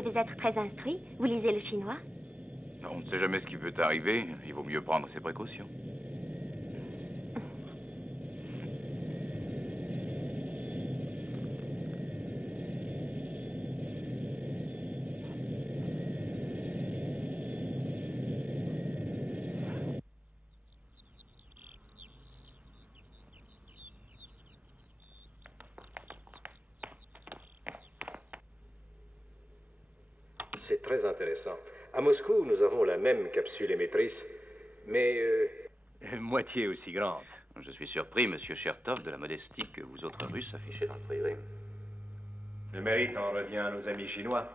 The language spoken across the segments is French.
devez être très instruit. Vous lisez le chinois? On ne sait jamais ce qui peut arriver. Il vaut mieux prendre ses précautions. C'est très intéressant. À Moscou, nous avons la même capsule émettrice, mais moitié aussi grande. Je suis surpris, monsieur Chertoff, de la modestie que vous autres Russes affichez dans le privé. Le mérite en revient à nos amis chinois.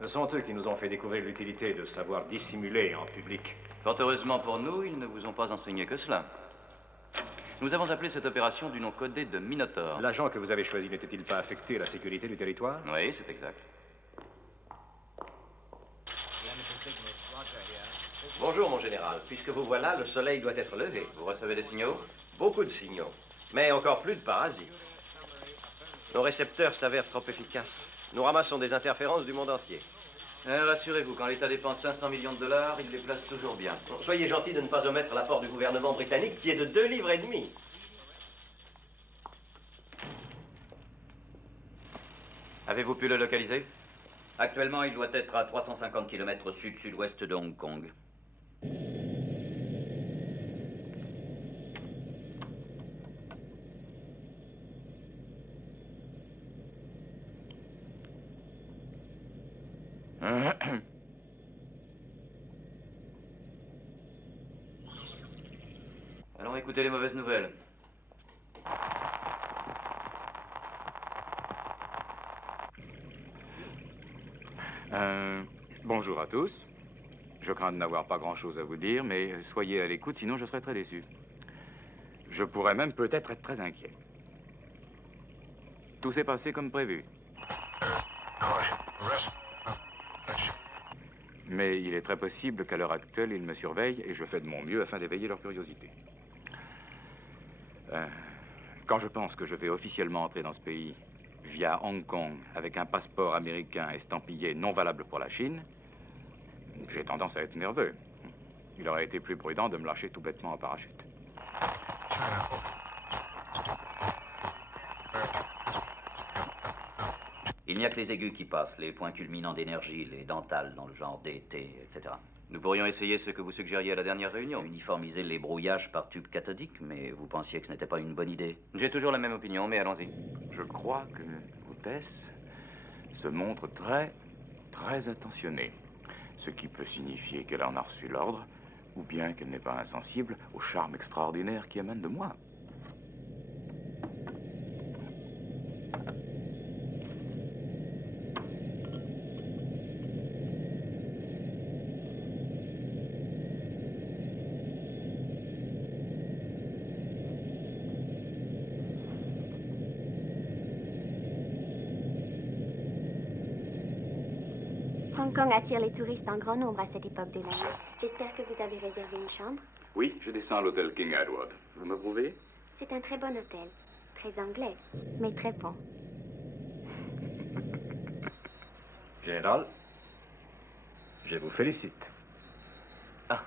Ce sont eux qui nous ont fait découvrir l'utilité de savoir dissimuler en public. Fort heureusement pour nous, ils ne vous ont pas enseigné que cela. Nous avons appelé cette opération du nom codé de Minotaur. L'agent que vous avez choisi n'était-il pas affecté à la sécurité du territoire? Oui, c'est exact. Bonjour, mon général. Puisque vous voilà, le soleil doit être levé. Vous recevez des signaux? Beaucoup de signaux, mais encore plus de parasites. Nos récepteurs s'avèrent trop efficaces. Nous ramassons des interférences du monde entier. Rassurez-vous, quand l'État dépense 500 millions de dollars, il les place toujours bien. Bon, soyez gentil de ne pas omettre l'apport du gouvernement britannique, qui est de 2,5 livres. Avez-vous pu le localiser? Actuellement, il doit être à 350 km au sud-sud-ouest de Hong Kong. Allons écouter les mauvaises nouvelles. Bonjour à tous. Je crains de n'avoir pas grand-chose à vous dire, mais soyez à l'écoute, sinon je serai très déçu. Je pourrais même peut-être être très inquiet. Tout s'est passé comme prévu. Mais il est très possible qu'à l'heure actuelle, ils me surveillent et je fais de mon mieux afin d'éveiller leur curiosité. Quand je pense que je vais officiellement entrer dans ce pays via Hong Kong avec un passeport américain estampillé non valable pour la Chine, j'ai tendance à être nerveux. Il aurait été plus prudent de me lâcher tout bêtement en parachute. Il n'y a que les aigus qui passent, les points culminants d'énergie, les dentales dans le genre DT, etc. Nous pourrions essayer ce que vous suggériez à la dernière réunion. Uniformiser les brouillages par tube cathodique, mais vous pensiez que ce n'était pas une bonne idée. J'ai toujours la même opinion, mais allons-y. Je crois que l'hôtesse se montre très, très attentionnée. Ce qui peut signifier qu'elle en a reçu l'ordre, ou bien qu'elle n'est pas insensible au charme extraordinaire qui émane de moi. Hong Kong attire les touristes en grand nombre à cette époque de l'année. J'espère que vous avez réservé une chambre. Oui, je descends à l'hôtel King Edward. Vous m'approuvez? C'est un très bon hôtel. Très anglais, mais très bon. Général, je vous félicite. Ah,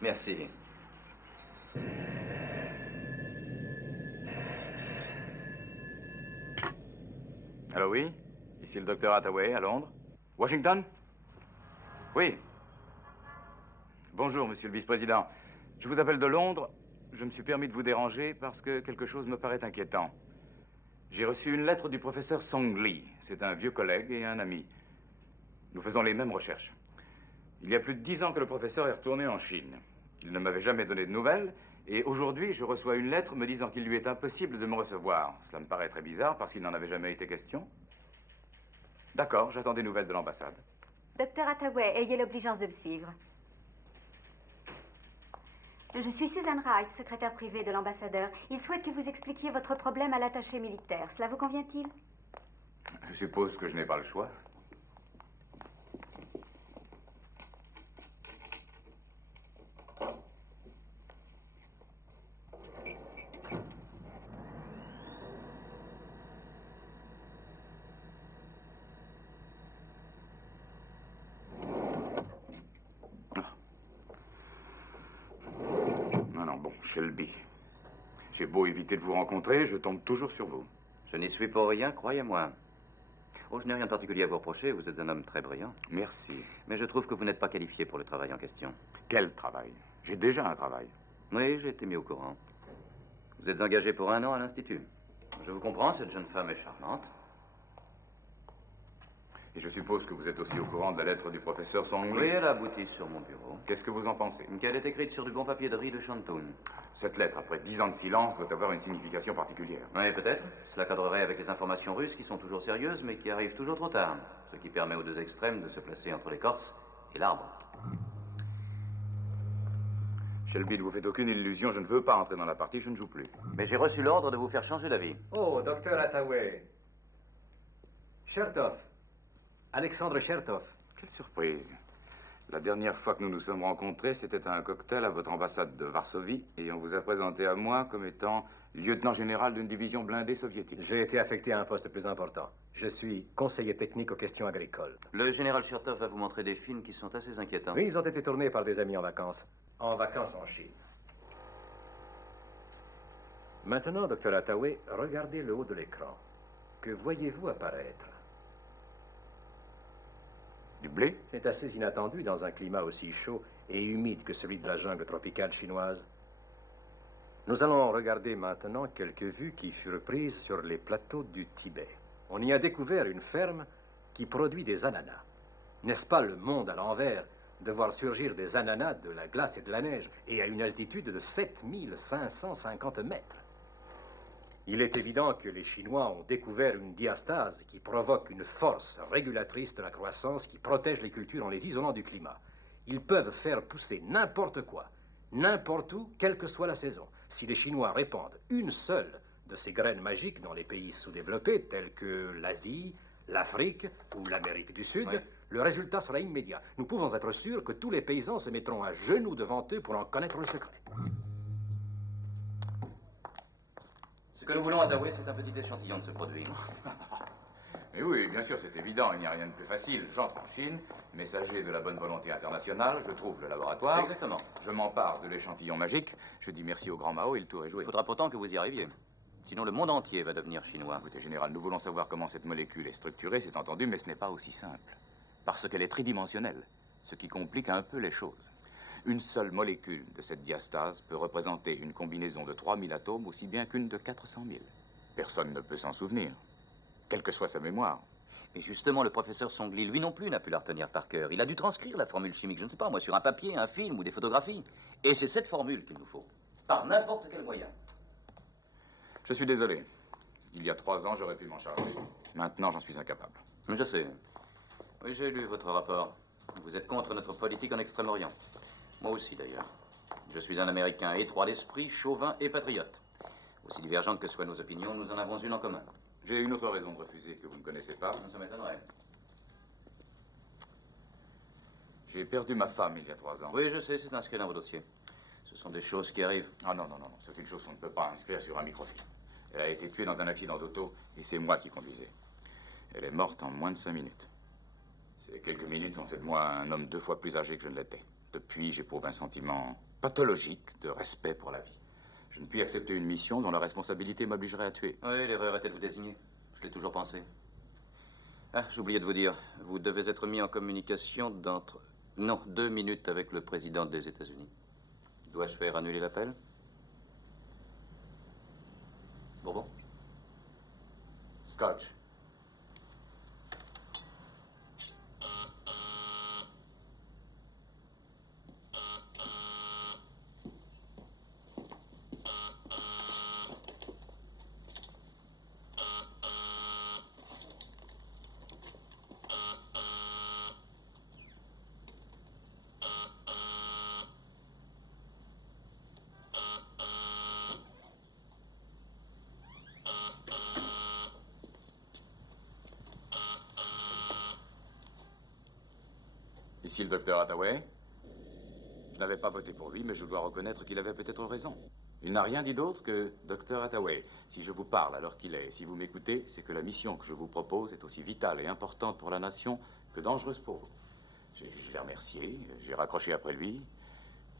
merci. Allô, oui? Ici le docteur Hathaway, à Londres. Washington? Oui. Bonjour, monsieur le vice-président. Je vous appelle de Londres. Je me suis permis de vous déranger parce que quelque chose me paraît inquiétant. J'ai reçu une lettre du professeur Song Lee. C'est un vieux collègue et un ami. Nous faisons les mêmes recherches. Il y a plus de 10 ans que le professeur est retourné en Chine. Il ne m'avait jamais donné de nouvelles. Et aujourd'hui, je reçois une lettre me disant qu'il lui est impossible de me recevoir. Cela me paraît très bizarre parce qu'il n'en avait jamais été question. D'accord, j'attends des nouvelles de l'ambassade. Docteur Hathaway, ayez l'obligeance de me suivre. Je suis Susan Wright, secrétaire privée de l'ambassadeur. Il souhaite que vous expliquiez votre problème à l'attaché militaire. Cela vous convient-il? Je suppose que je n'ai pas le choix. Shelby. J'ai beau éviter de vous rencontrer, je tombe toujours sur vous. Je n'y suis pour rien, croyez-moi. Oh, je n'ai rien de particulier à vous reprocher, vous êtes un homme très brillant. Merci. Mais je trouve que vous n'êtes pas qualifié pour le travail en question. Quel travail? J'ai déjà un travail. Oui, j'ai été mis au courant. Vous êtes engagé pour 1 an à l'Institut. Je vous comprends, cette jeune femme est charmante. Et je suppose que vous êtes aussi au courant de la lettre du professeur Song. Oui, elle a abouti sur mon bureau. Qu'est-ce que vous en pensez? Qu'elle est écrite sur du bon papier de riz de Shantung. Cette lettre, après 10 ans de silence, doit avoir une signification particulière. Oui, peut-être. Cela cadrerait avec les informations russes qui sont toujours sérieuses, mais qui arrivent toujours trop tard. Ce qui permet aux deux extrêmes de se placer entre l'écorce et l'arbre. Shelby, ne vous faites aucune illusion, je ne veux pas entrer dans la partie, je ne joue plus. Mais j'ai reçu l'ordre de vous faire changer d'avis. Oh, docteur Hathaway. Chertoff. Alexandre Chertoff. Quelle surprise. La dernière fois que nous nous sommes rencontrés, c'était à un cocktail à votre ambassade de Varsovie, et on vous a présenté à moi comme étant lieutenant général d'une division blindée soviétique. J'ai été affecté à un poste plus important. Je suis conseiller technique aux questions agricoles. Le général Chertoff va vous montrer des films qui sont assez inquiétants. Oui, ils ont été tournés par des amis en vacances. En vacances en Chine. Maintenant, docteur Hathaway, regardez le haut de l'écran. Que voyez-vous apparaître? Du blé? C'est assez inattendu dans un climat aussi chaud et humide que celui de la jungle tropicale chinoise. Nous allons regarder maintenant quelques vues qui furent prises sur les plateaux du Tibet. On y a découvert une ferme qui produit des ananas. N'est-ce pas le monde à l'envers de voir surgir des ananas de la glace et de la neige et à une altitude de 7550 mètres? Il est évident que les Chinois ont découvert une diastase qui provoque une force régulatrice de la croissance qui protège les cultures en les isolant du climat. Ils peuvent faire pousser n'importe quoi, n'importe où, quelle que soit la saison. Si les Chinois répandent une seule de ces graines magiques dans les pays sous-développés, tels que l'Asie, l'Afrique ou l'Amérique du Sud, le résultat sera immédiat. Nous pouvons être sûrs que tous les paysans se mettront à genoux devant eux pour en connaître le secret. Ce que nous voulons, Hathaway, c'est un petit échantillon de ce produit. Mais oui, bien sûr, c'est évident, il n'y a rien de plus facile. J'entre en Chine, messager de la bonne volonté internationale, je trouve le laboratoire. Exactement. Je m'empare de l'échantillon magique, je dis merci au grand Mao et le tour est joué. Il faudra pourtant que vous y arriviez. Sinon, le monde entier va devenir chinois. Écoutez, général, nous voulons savoir comment cette molécule est structurée, c'est entendu, mais ce n'est pas aussi simple. Parce qu'elle est tridimensionnelle, ce qui complique un peu les choses. Une seule molécule de cette diastase peut représenter une combinaison de 3000 atomes aussi bien qu'une de 400 000. Personne ne peut s'en souvenir, quelle que soit sa mémoire. Mais justement, le professeur Songli, lui non plus, n'a pu la retenir par cœur. Il a dû transcrire la formule chimique, je ne sais pas, moi, sur un papier, un film ou des photographies. Et c'est cette formule qu'il nous faut, par n'importe quel moyen. Je suis désolé. Il y a 3 ans, j'aurais pu m'en charger. Maintenant, j'en suis incapable. Je sais. Oui, j'ai lu votre rapport. Vous êtes contre notre politique en Extrême-Orient. Moi aussi, d'ailleurs. Je suis un Américain étroit d'esprit, chauvin et patriote. Aussi divergentes que soient nos opinions, nous en avons une en commun. J'ai une autre raison de refuser que vous ne connaissez pas. Ça m'étonnerait. J'ai perdu ma femme il y a 3 ans. Oui, je sais, c'est inscrit dans vos dossiers. Ce sont des choses qui arrivent. Ah non, non, non, non. C'est une chose qu'on ne peut pas inscrire sur un microfilm. Elle a été tuée dans un accident d'auto et c'est moi qui conduisais. Elle est morte en moins de 5 minutes. Ces quelques minutes ont fait de moi un homme 2 fois plus âgé que je ne l'étais. Depuis, j'éprouve un sentiment pathologique de respect pour la vie. Je ne puis accepter une mission dont la responsabilité m'obligerait à tuer. Oui, l'erreur était de vous désigner. Je l'ai toujours pensé. Ah, j'oubliais de vous dire. Vous devez être mis en communication d'entre... Non, 2 minutes avec le président des États-Unis. Dois-je faire annuler l'appel? Bourbon? Scotch. Ici le docteur Hathaway. Je n'avais pas voté pour lui, mais je dois reconnaître qu'il avait peut-être raison. Il n'a rien dit d'autre que docteur Hathaway. Si je vous parle alors qu'il est, et si vous m'écoutez, c'est que la mission que je vous propose est aussi vitale et importante pour la nation que dangereuse pour vous. Je l'ai remercié, j'ai raccroché après lui,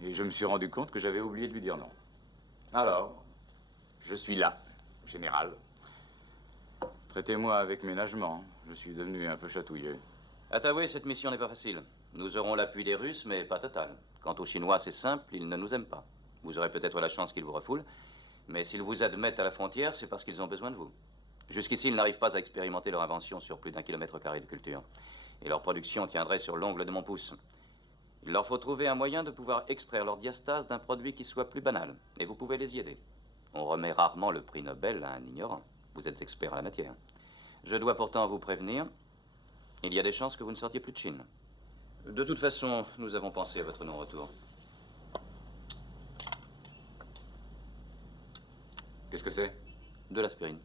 et je me suis rendu compte que j'avais oublié de lui dire non. Alors, je suis là, général. Traitez-moi avec ménagement. Je suis devenu un peu chatouilleux. Hathaway, cette mission n'est pas facile. Nous aurons l'appui des Russes, mais pas total. Quant aux Chinois, c'est simple, ils ne nous aiment pas. Vous aurez peut-être la chance qu'ils vous refoulent, mais s'ils vous admettent à la frontière, c'est parce qu'ils ont besoin de vous. Jusqu'ici, ils n'arrivent pas à expérimenter leur invention sur plus d'1 km² de culture. Et leur production tiendrait sur l'ongle de mon pouce. Il leur faut trouver un moyen de pouvoir extraire leur diastase d'un produit qui soit plus banal. Et vous pouvez les y aider. On remet rarement le prix Nobel à un ignorant. Vous êtes expert en la matière. Je dois pourtant vous prévenir, il y a des chances que vous ne sortiez plus de Chine. De toute façon, nous avons pensé à votre non-retour. Qu'est-ce que c'est? De l'aspirine.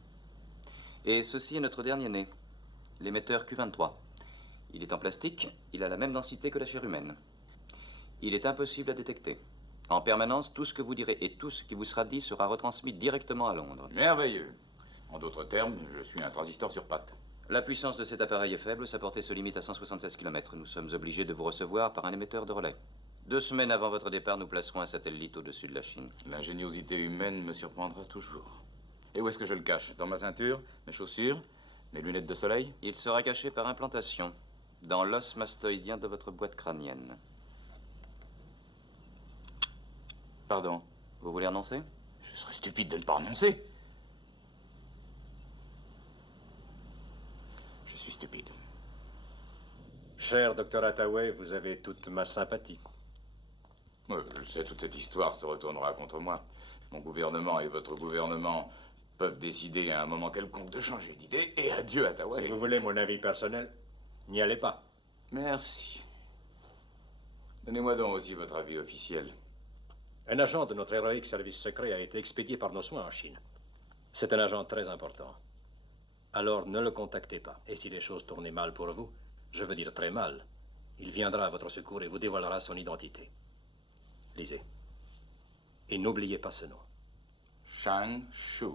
Et ceci est notre dernier né, l'émetteur Q23. Il est en plastique, il a la même densité que la chair humaine. Il est impossible à détecter. En permanence, tout ce que vous direz et tout ce qui vous sera dit sera retransmis directement à Londres. Merveilleux. En d'autres termes, je suis un transistor sur pattes. La puissance de cet appareil est faible, sa portée se limite à 176 km. Nous sommes obligés de vous recevoir par un émetteur de relais. 2 semaines avant votre départ, nous placerons un satellite au-dessus de la Chine. L'ingéniosité humaine me surprendra toujours. Et où est-ce que je le cache? Dans ma ceinture? Mes chaussures? Mes lunettes de soleil? Il sera caché par implantation, dans l'os mastoïdien de votre boîte crânienne. Pardon? Vous voulez renoncer? Je serais stupide de ne pas renoncer. Je suis stupide. Cher docteur Hathaway, vous avez toute ma sympathie. Ouais, je le sais, toute cette histoire se retournera contre moi. Mon gouvernement et votre gouvernement peuvent décider à un moment quelconque de changer d'idée, et adieu Hathaway. Si vous voulez mon avis personnel, n'y allez pas. Merci. Donnez-moi donc aussi votre avis officiel. Un agent de notre héroïque service secret a été expédié par nos soins en Chine. C'est un agent très important. Alors ne le contactez pas. Et si les choses tournaient mal pour vous, je veux dire très mal, il viendra à votre secours et vous dévoilera son identité. Lisez. Et n'oubliez pas ce nom. Shang Shu.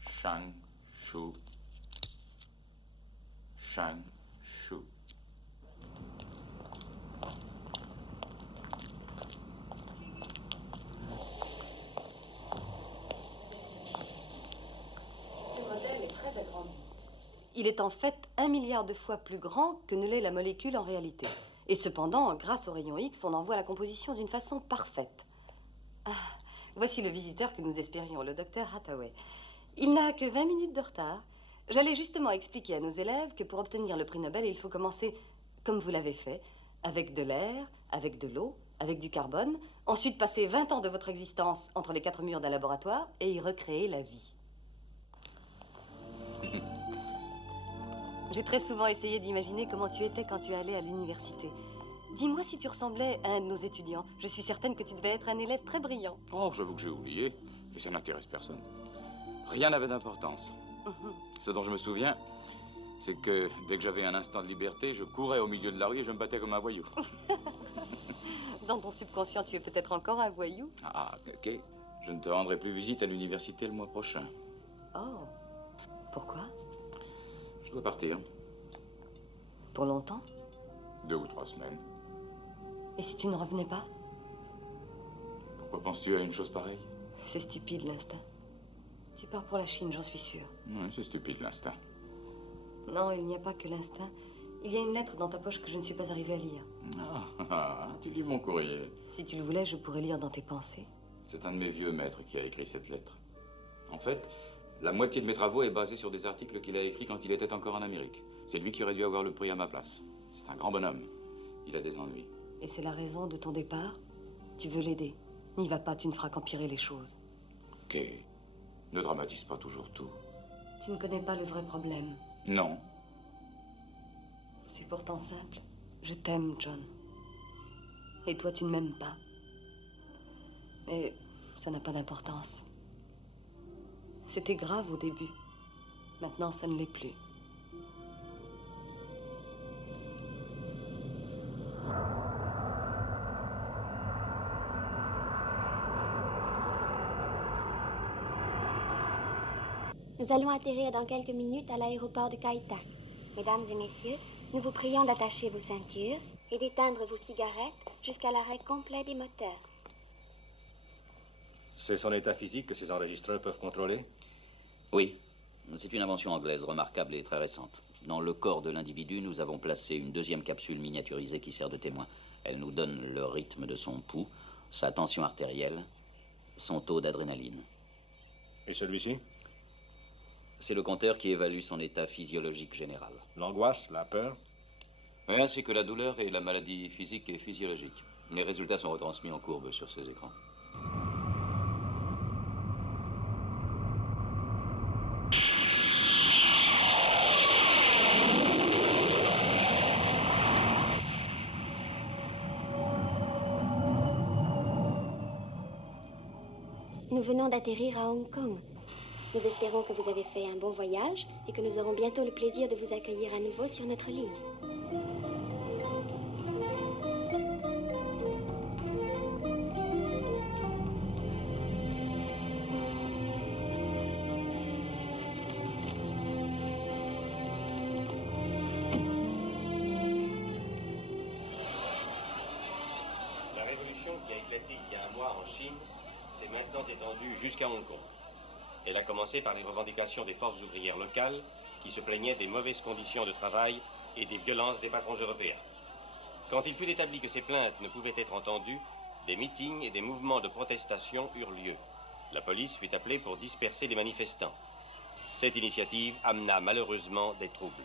Shang Shu. Shang Shu. Il est en fait 1 milliard de fois plus grand que ne l'est la molécule en réalité. Et cependant, grâce au rayon X, on en voit la composition d'une façon parfaite. Ah, voici le visiteur que nous espérions, le docteur Hathaway. Il n'a que 20 minutes de retard. J'allais justement expliquer à nos élèves que pour obtenir le prix Nobel, il faut commencer, comme vous l'avez fait, avec de l'air, avec de l'eau, avec du carbone, ensuite passer 20 ans de votre existence entre les 4 murs d'un laboratoire et y recréer la vie. J'ai très souvent essayé d'imaginer comment tu étais quand tu allais à l'université. Dis-moi si tu ressemblais à un de nos étudiants. Je suis certaine que tu devais être un élève très brillant. Oh, j'avoue que j'ai oublié, et ça n'intéresse personne. Rien n'avait d'importance. Ce dont je me souviens, c'est que dès que j'avais un instant de liberté, je courais au milieu de la rue et je me battais comme un voyou. Dans ton subconscient, tu es peut-être encore un voyou. Ah, ok. Je ne te rendrai plus visite à l'université le mois prochain. Oh. Pourquoi? Je dois partir. Pour longtemps? 2 ou 3 semaines. Et si tu ne revenais pas? Pourquoi penses-tu à une chose pareille? C'est stupide, l'instinct. Tu pars pour la Chine, j'en suis sûre. Oui, c'est stupide, l'instinct. Non, il n'y a pas que l'instinct. Il y a une lettre dans ta poche que je ne suis pas arrivée à lire. Ah, tu lis mon courrier. Si tu le voulais, je pourrais lire dans tes pensées. C'est un de mes vieux maîtres qui a écrit cette lettre. En fait, la moitié de mes travaux est basée sur des articles qu'il a écrits quand il était encore en Amérique. C'est lui qui aurait dû avoir le prix à ma place. C'est un grand bonhomme. Il a des ennuis. Et c'est la raison de ton départ? Tu veux l'aider. N'y va pas, tu ne feras qu'empirer les choses. Ok. Ne dramatise pas toujours tout. Tu ne connais pas le vrai problème. Non. C'est pourtant simple. Je t'aime, John. Et toi, tu ne m'aimes pas. Mais ça n'a pas d'importance. C'était grave au début. Maintenant, ça ne l'est plus. Nous allons atterrir dans quelques minutes à l'aéroport de Kai-Tak. Mesdames et messieurs, nous vous prions d'attacher vos ceintures et d'éteindre vos cigarettes jusqu'à l'arrêt complet des moteurs. C'est son état physique que ces enregistreurs peuvent contrôler? Oui. C'est une invention anglaise remarquable et très récente. Dans le corps de l'individu, nous avons placé une deuxième capsule miniaturisée qui sert de témoin. Elle nous donne le rythme de son pouls, sa tension artérielle, son taux d'adrénaline. Et celui-ci? C'est le compteur qui évalue son état physiologique général. L'angoisse, la peur? Oui, ainsi que la douleur et la maladie physique et physiologique. Les résultats sont retransmis en courbe sur ces écrans. Nous venons d'atterrir à Hong Kong. Nous espérons que vous avez fait un bon voyage et que nous aurons bientôt le plaisir de vous accueillir à nouveau sur notre ligne. La révolution qui a éclaté il y a un mois en Chine s'est maintenant étendue jusqu'à Hong Kong. Elle a commencé par les revendications des forces ouvrières locales qui se plaignaient des mauvaises conditions de travail et des violences des patrons européens. Quand il fut établi que ces plaintes ne pouvaient être entendues, des meetings et des mouvements de protestation eurent lieu. La police fut appelée pour disperser les manifestants. Cette initiative amena malheureusement des troubles.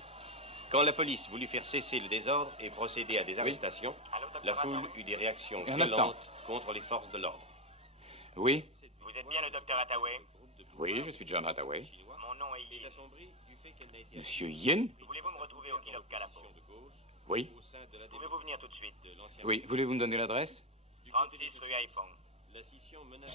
Quand la police voulut faire cesser le désordre et procéder à des arrestations, la foule eut des réactions violentes contre les forces de l'ordre. Oui? Vous êtes bien le docteur Hathaway? Oui, je suis John Hathaway. Mon nom est Yin. Monsieur Yin? Voulez-vous me retrouver au Kilo Calapo? Oui. Pouvez-vous venir tout de suite? Oui, voulez-vous me donner l'adresse? 36 rue iPhone. La scission menace...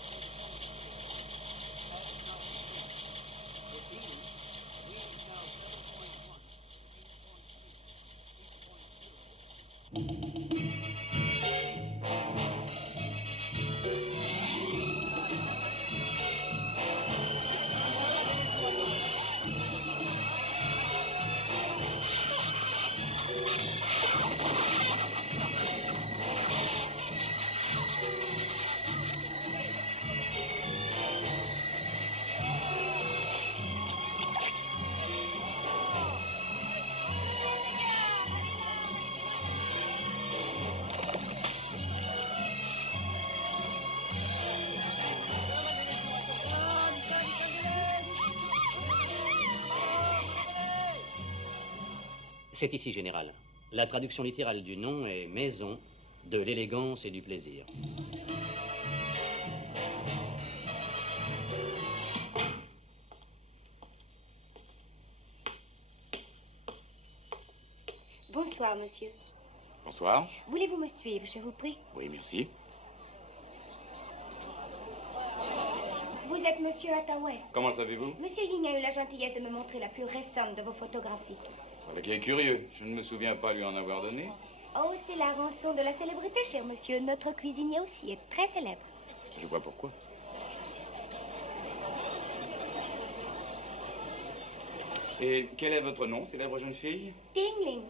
C'est ici, général. La traduction littérale du nom est maison de l'élégance et du plaisir. Bonsoir, monsieur. Bonsoir. Voulez-vous me suivre, je vous prie? Oui, merci. Vous êtes monsieur Hathaway. Comment le savez-vous? Monsieur Ying a eu la gentillesse de me montrer la plus récente de vos photographies. Voilà qui est curieux. Je ne me souviens pas lui en avoir donné. Oh, c'est la rançon de la célébrité, cher monsieur. Notre cuisinier aussi est très célèbre. Je vois pourquoi. Et quel est votre nom, célèbre jeune fille? Tingling.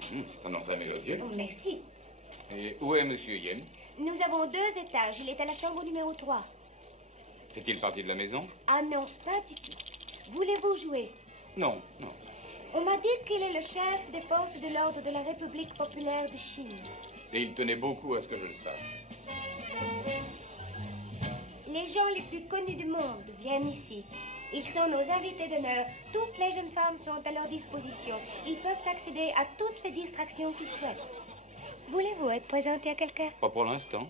C'est un nom très mélodieux. Oh, merci. Et où est Monsieur Yen? Nous avons 2 étages. Il est à la chambre numéro 3. Fait-il partie de la maison? Ah non, pas du tout. Voulez-vous jouer? Non, non. On m'a dit qu'il est le chef des forces de l'ordre de la République populaire de Chine. Et il tenait beaucoup à ce que je le sache. Les gens les plus connus du monde viennent ici. Ils sont nos invités d'honneur. Toutes les jeunes femmes sont à leur disposition. Ils peuvent accéder à toutes les distractions qu'ils souhaitent. Voulez-vous être présenté à quelqu'un? Pas pour l'instant.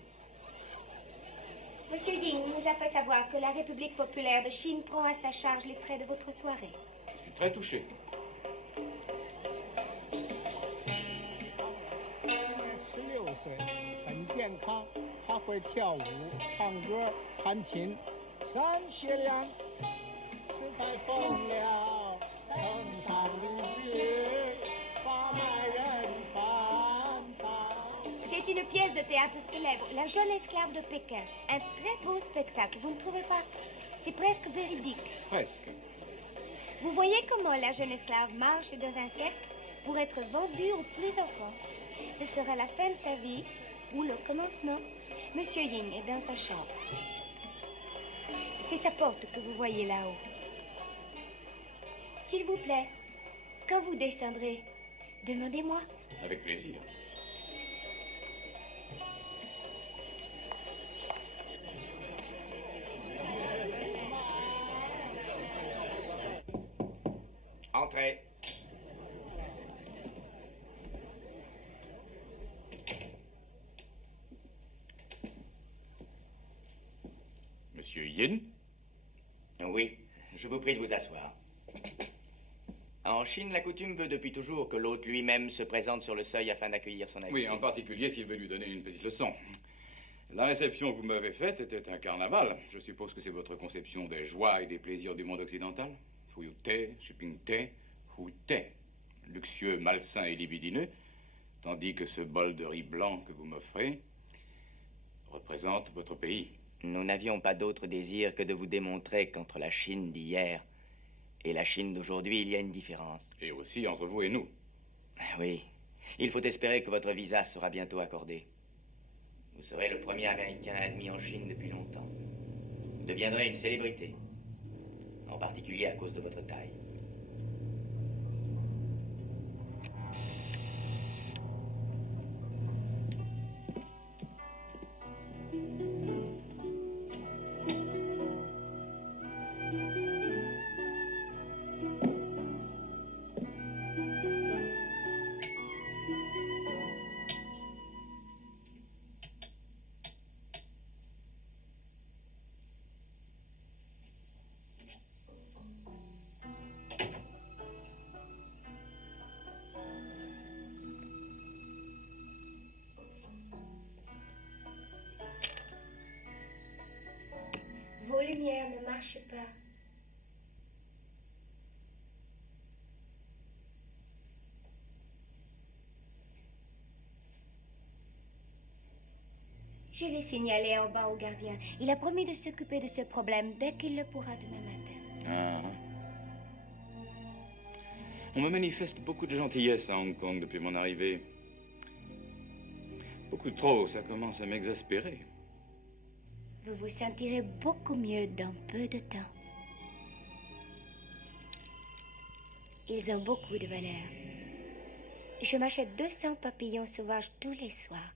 Monsieur Ying nous a fait savoir que la République populaire de Chine prend à sa charge les frais de votre soirée. Je suis très touché. C'est une pièce de théâtre célèbre, La jeune esclave de Pékin. Un très beau spectacle, vous ne trouvez pas? C'est presque véridique. Presque. Vous voyez comment la jeune esclave marche dans un cercle pour être vendue aux plus enfants. Ce sera la fin de sa vie, Pour le commencement, Monsieur Ying est dans sa chambre. C'est sa porte que vous voyez là-haut. S'il vous plaît, quand vous descendrez, demandez-moi. Avec plaisir. Entrez. Monsieur Yin? Oui, je vous prie de vous asseoir. En Chine, la coutume veut depuis toujours que l'hôte lui-même se présente sur le seuil afin d'accueillir son invité. Oui, en particulier s'il veut lui donner une petite leçon. La réception que vous m'avez faite était un carnaval. Je suppose que c'est votre conception des joies et des plaisirs du monde occidental. Fuyute, Shupingte, Hute, luxueux, malsain et libidineux, tandis que ce bol de riz blanc que vous m'offrez représente votre pays. Nous n'avions pas d'autre désir que de vous démontrer qu'entre la Chine d'hier et la Chine d'aujourd'hui, il y a une différence. Et aussi entre vous et nous. Oui. Il faut espérer que votre visa sera bientôt accordé. Vous serez le premier Américain admis en Chine depuis longtemps. Vous deviendrez une célébrité. En particulier à cause de votre taille. Vos lumières ne marchent pas. Je l'ai signalé en bas au gardien. Il a promis de s'occuper de ce problème dès qu'il le pourra demain matin. Ah. On me manifeste beaucoup de gentillesse à Hong Kong depuis mon arrivée. Beaucoup trop, ça commence à m'exaspérer. Vous vous sentirez beaucoup mieux dans peu de temps. Ils ont beaucoup de valeur. Je m'achète 200 papillons sauvages tous les soirs.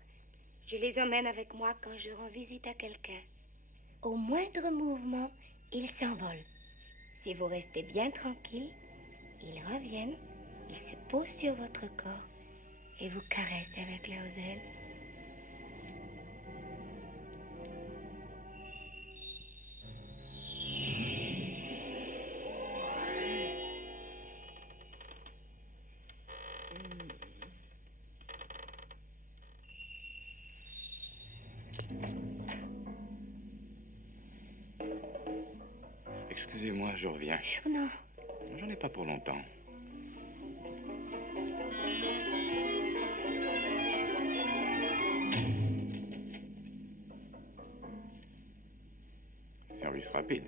Je les emmène avec moi quand je rends visite à quelqu'un. Au moindre mouvement, ils s'envolent. Si vous restez bien tranquille, ils reviennent, ils se posent sur votre corps et vous caressent avec leurs ailes. Excusez-moi, je reviens. Non. J'en ai pas pour longtemps. Service rapide.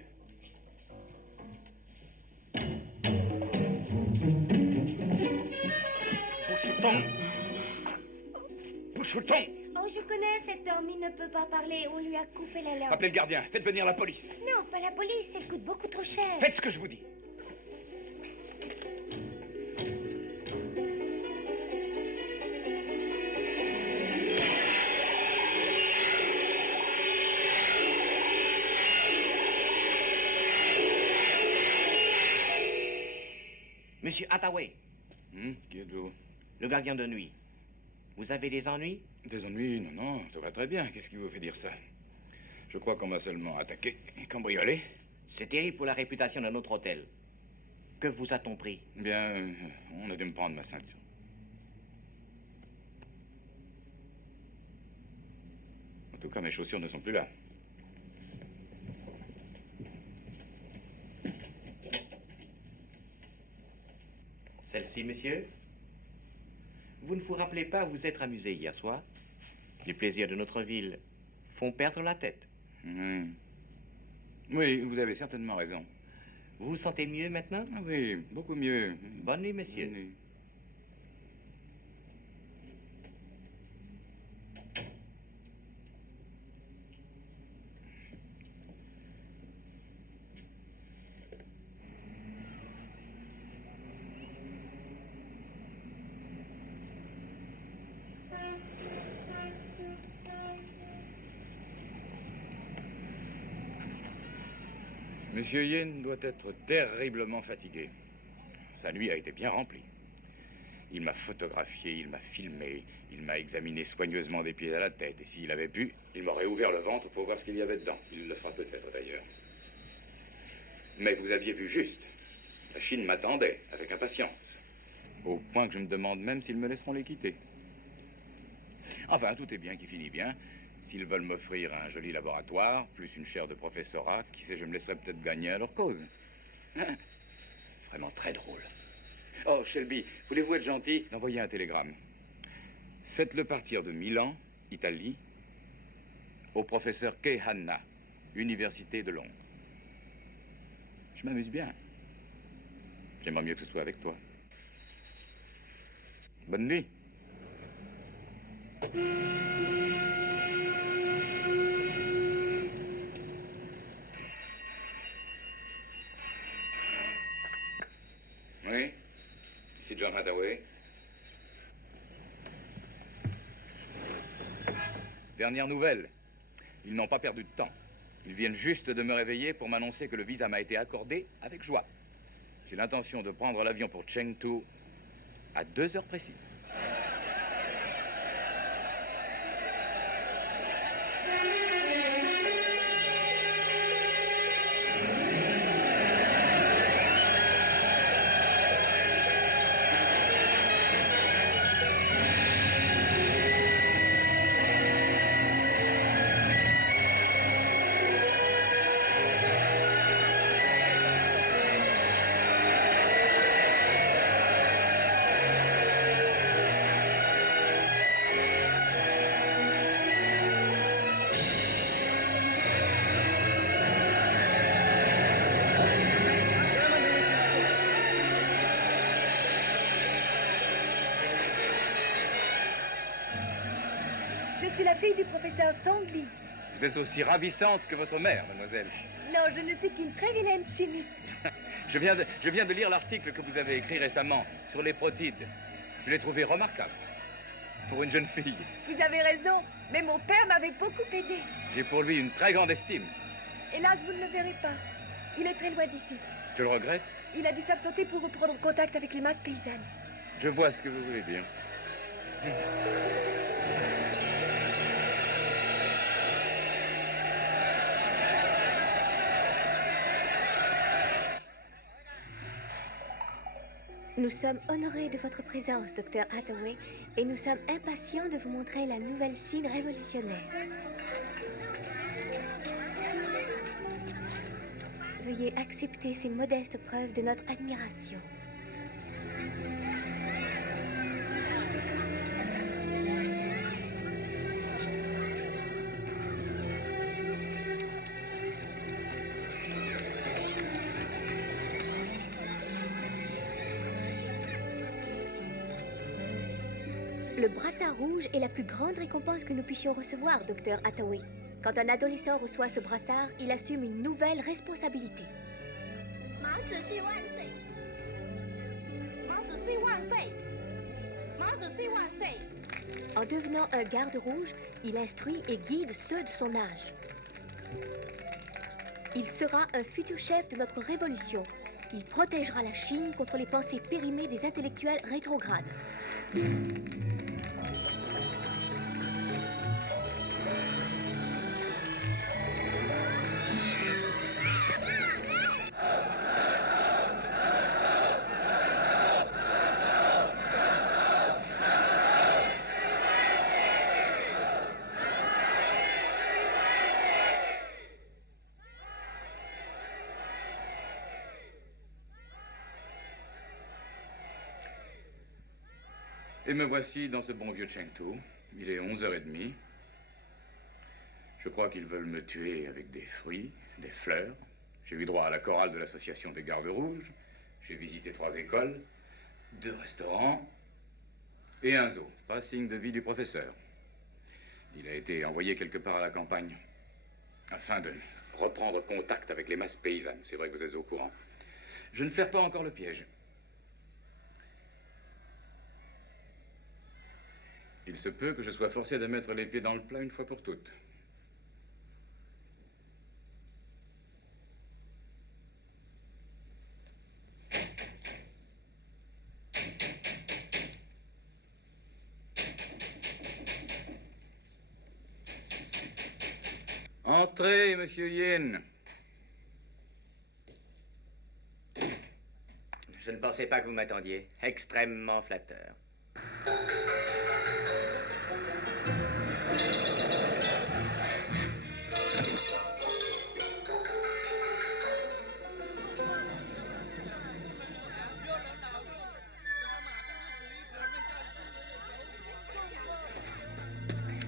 Boucheton! Boucheton! Oh, je connais cet homme, il ne peut pas parler, on lui a coupé la langue. Appelez le gardien, faites venir la police. Non, pas la police, elle coûte beaucoup trop cher. Faites ce que je vous dis. Monsieur Hathaway, Qui êtes-vous? le gardien de nuit. Vous avez des ennuis? Des ennuis? Non, non, tout va très bien. Qu'est-ce qui vous fait dire ça? Je crois qu'on m'a seulement attaqué et cambriolé. C'est terrible pour la réputation de notre hôtel. Que vous a-t-on pris? Bien, on a dû me prendre ma ceinture. En tout cas, mes chaussures ne sont plus là. Celle-ci, monsieur? Vous ne vous rappelez pas vous être amusé hier soir? Les plaisirs de notre ville font perdre la tête. Oui. Oui, vous avez certainement raison. Vous vous sentez mieux maintenant? Ah oui, beaucoup mieux. Bonne nuit, messieurs. Bonne nuit. Monsieur Yin doit être terriblement fatigué. Sa nuit a été bien remplie. Il m'a photographié, il m'a filmé, il m'a examiné soigneusement des pieds à la tête. Et s'il avait pu, il m'aurait ouvert le ventre pour voir ce qu'il y avait dedans. Il le fera peut-être d'ailleurs. Mais vous aviez vu juste. La Chine m'attendait avec impatience. Au point que je me demande même s'ils me laisseront les quitter. Enfin, tout est bien qui finit bien. S'ils veulent m'offrir un joli laboratoire, plus une chaire de professorat, qui sait, je me laisserai peut-être gagner à leur cause. Hein? Vraiment très drôle. Oh, Shelby, voulez-vous être gentil d'envoyer un télégramme? Faites-le partir de Milan, Italie, au professeur Kei Hanna, Université de Londres. Je m'amuse bien. J'aimerais mieux que ce soit avec toi. Bonne nuit. Oui, ici John Hathaway. Dernière nouvelle. Ils n'ont pas perdu de temps. Ils viennent juste de me réveiller pour m'annoncer que le visa m'a été accordé avec joie. J'ai l'intention de prendre l'avion pour Chengdu à 2 heures précises. Je suis la fille du professeur Song Li. Vous êtes aussi ravissante que votre mère, mademoiselle. Non, je ne suis qu'une très vilaine chimiste. Je viens de lire l'article que vous avez écrit récemment sur les protides. Je l'ai trouvé remarquable. Pour une jeune fille. Vous avez raison, mais mon père m'avait beaucoup aidé. J'ai pour lui une très grande estime. Hélas, vous ne le verrez pas. Il est très loin d'ici. Je le regrette. Il a dû s'absenter pour reprendre contact avec les masses paysannes. Je vois ce que vous voulez dire. Nous sommes honorés de votre présence, Dr. Hathaway, et nous sommes impatients de vous montrer la nouvelle Chine révolutionnaire. Veuillez accepter ces modestes preuves de notre admiration. Le brassard rouge est la plus grande récompense que nous puissions recevoir, Dr. Hathaway. Quand un adolescent reçoit ce brassard, il assume une nouvelle responsabilité. En devenant un garde rouge, il instruit et guide ceux de son âge. Il sera un futur chef de notre révolution. Il protégera la Chine contre les pensées périmées des intellectuels rétrogrades. Et me voici dans ce bon vieux Chengdu. Il est 11h30. Je crois qu'ils veulent me tuer avec des fruits, des fleurs. J'ai eu droit à la chorale de l'association des gardes rouges. J'ai visité 3 écoles, 2 restaurants et un zoo. Pas signe de vie du professeur. Il a été envoyé quelque part à la campagne afin de reprendre contact avec les masses paysannes. C'est vrai que vous êtes au courant. Je ne flaire pas encore le piège. Il se peut que je sois forcé de mettre les pieds dans le plat une fois pour toutes. Entrez, monsieur Yin. Je ne pensais pas que vous m'attendiez. Extrêmement flatteur.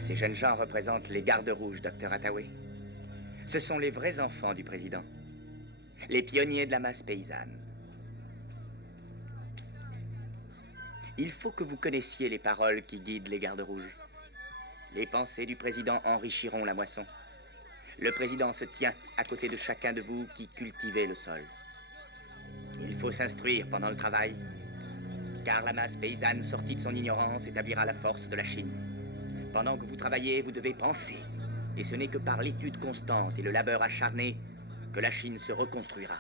Ces jeunes gens représentent les gardes rouges, Dr. Hathaway. Ce sont les vrais enfants du président. Les pionniers de la masse paysanne. Il faut que vous connaissiez les paroles qui guident les gardes rouges. Les pensées du président enrichiront la moisson. Le président se tient à côté de chacun de vous qui cultivez le sol. Il faut s'instruire pendant le travail, car la masse paysanne sortie de son ignorance établira la force de la Chine. Pendant que vous travaillez, vous devez penser. Et ce n'est que par l'étude constante et le labeur acharné que la Chine se reconstruira.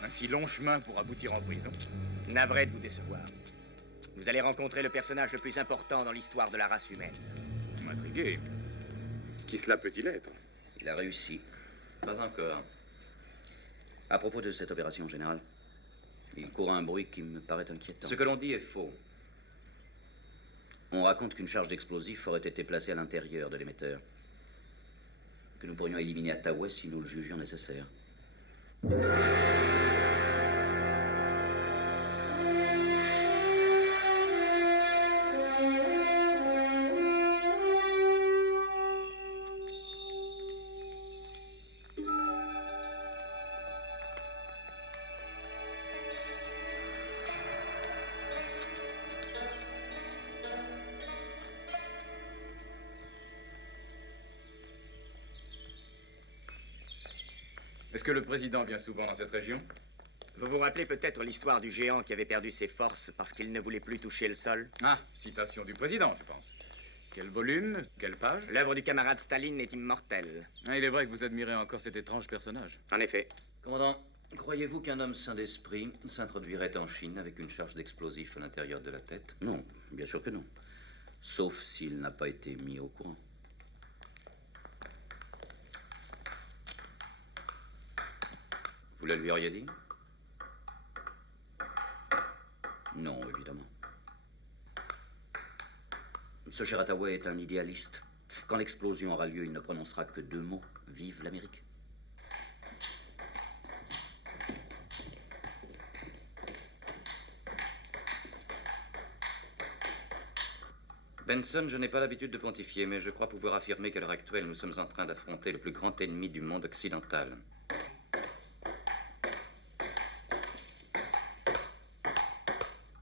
Un si long chemin pour aboutir en prison. Navré de vous décevoir. Vous allez rencontrer le personnage le plus important dans l'histoire de la race humaine. Vous m'intriguez. Qui cela peut-il être? Il a réussi. Pas encore. À propos de cette opération générale, il court un bruit qui me paraît inquiétant. Ce que l'on dit est faux. On raconte qu'une charge d'explosif aurait été placée à l'intérieur de l'émetteur. Que nous pourrions éliminer Hathaway si nous le jugions nécessaire. Est-ce que le président vient souvent dans cette région? Vous vous rappelez peut-être l'histoire du géant qui avait perdu ses forces parce qu'il ne voulait plus toucher le sol? Ah, citation du président, je pense. Quel volume? Quelle page? L'œuvre du camarade Staline est immortelle. Ah, il est vrai que vous admirez encore cet étrange personnage. En effet. Commandant, croyez-vous qu'un homme sain d'esprit s'introduirait en Chine avec une charge d'explosif à l'intérieur de la tête? Non, bien sûr que non. Sauf s'il n'a pas été mis au courant. Vous le lui auriez dit? Non, évidemment. Ce cher Hathaway est un idéaliste. Quand l'explosion aura lieu, il ne prononcera que 2 mots. Vive l'Amérique. Benson, je n'ai pas l'habitude de pontifier, mais je crois pouvoir affirmer qu'à l'heure actuelle, nous sommes en train d'affronter le plus grand ennemi du monde occidental.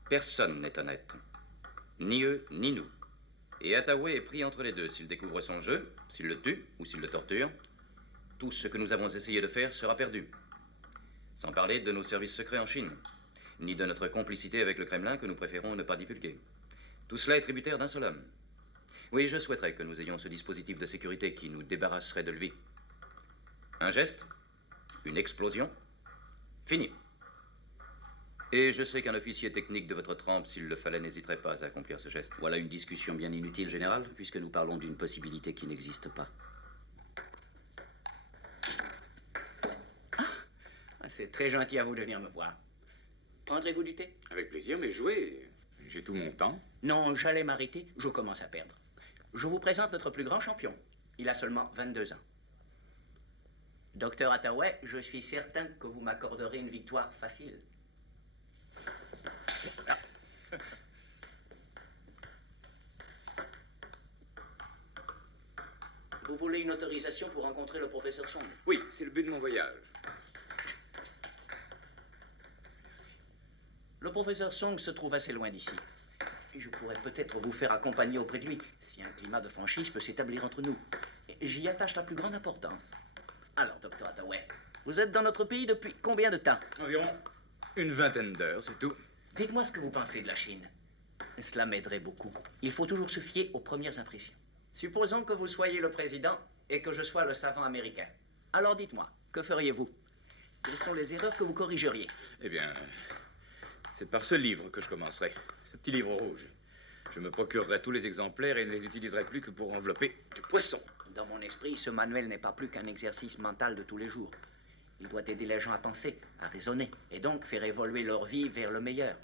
Personne n'est honnête. Ni eux, ni nous. Et Hathaway est pris entre les deux. S'il découvre son jeu, s'il le tue ou s'il le torture, tout ce que nous avons essayé de faire sera perdu. Sans parler de nos services secrets en Chine, ni de notre complicité avec le Kremlin que nous préférons ne pas divulguer. Tout cela est tributaire d'un seul homme. Oui, je souhaiterais que nous ayons ce dispositif de sécurité qui nous débarrasserait de lui. Un geste, une explosion, fini. Et je sais qu'un officier technique de votre trempe, s'il le fallait, n'hésiterait pas à accomplir ce geste. Voilà une discussion bien inutile, général, puisque nous parlons d'une possibilité qui n'existe pas. Ah, c'est très gentil à vous de venir me voir. Prendrez-vous du thé? Avec plaisir, mais jouez. J'ai tout mon temps. Non, j'allais m'arrêter, je commence à perdre. Je vous présente notre plus grand champion. Il a seulement 22 ans. Docteur Hathaway, je suis certain que vous m'accorderez une victoire facile. Vous vous voulez une autorisation pour rencontrer le professeur Song? Oui, c'est le but de mon voyage. Le professeur Song se trouve assez loin d'ici. Et je pourrais peut-être vous faire accompagner auprès de lui, si un climat de franchise peut s'établir entre nous. J'y attache la plus grande importance. Alors, docteur Hathaway, vous êtes dans notre pays depuis combien de temps? Environ une vingtaine d'heures, c'est tout. Dites-moi ce que vous pensez de la Chine. Cela m'aiderait beaucoup. Il faut toujours se fier aux premières impressions. Supposons que vous soyez le président et que je sois le savant américain. Alors dites-moi, que feriez-vous? Quelles sont les erreurs que vous corrigeriez? Eh bien, c'est par ce livre que je commencerai. Ce petit livre rouge. Je me procurerai tous les exemplaires et ne les utiliserai plus que pour envelopper du poisson. Dans mon esprit, ce manuel n'est pas plus qu'un exercice mental de tous les jours. Il doit aider les gens à penser, à raisonner, et donc faire évoluer leur vie vers le meilleur.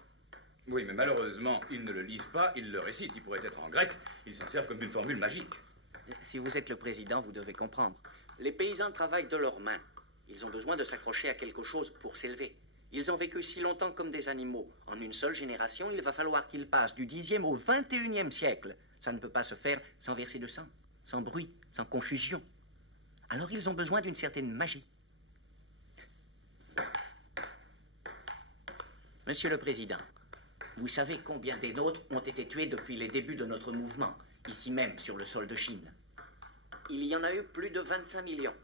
Oui, mais malheureusement, ils ne le lisent pas, ils le récitent. Il pourrait être en grec, ils s'en servent comme une formule magique. Si vous êtes le président, vous devez comprendre. Les paysans travaillent de leurs mains. Ils ont besoin de s'accrocher à quelque chose pour s'élever. Ils ont vécu si longtemps comme des animaux. En une seule génération, il va falloir qu'ils passent du 10e au 21e siècle. Ça ne peut pas se faire sans verser de sang, sans bruit, sans confusion. Alors ils ont besoin d'une certaine magie. Monsieur le Président, vous savez combien des nôtres ont été tués depuis les débuts de notre mouvement, ici même sur le sol de Chine? Il y en a eu plus de 25 millions.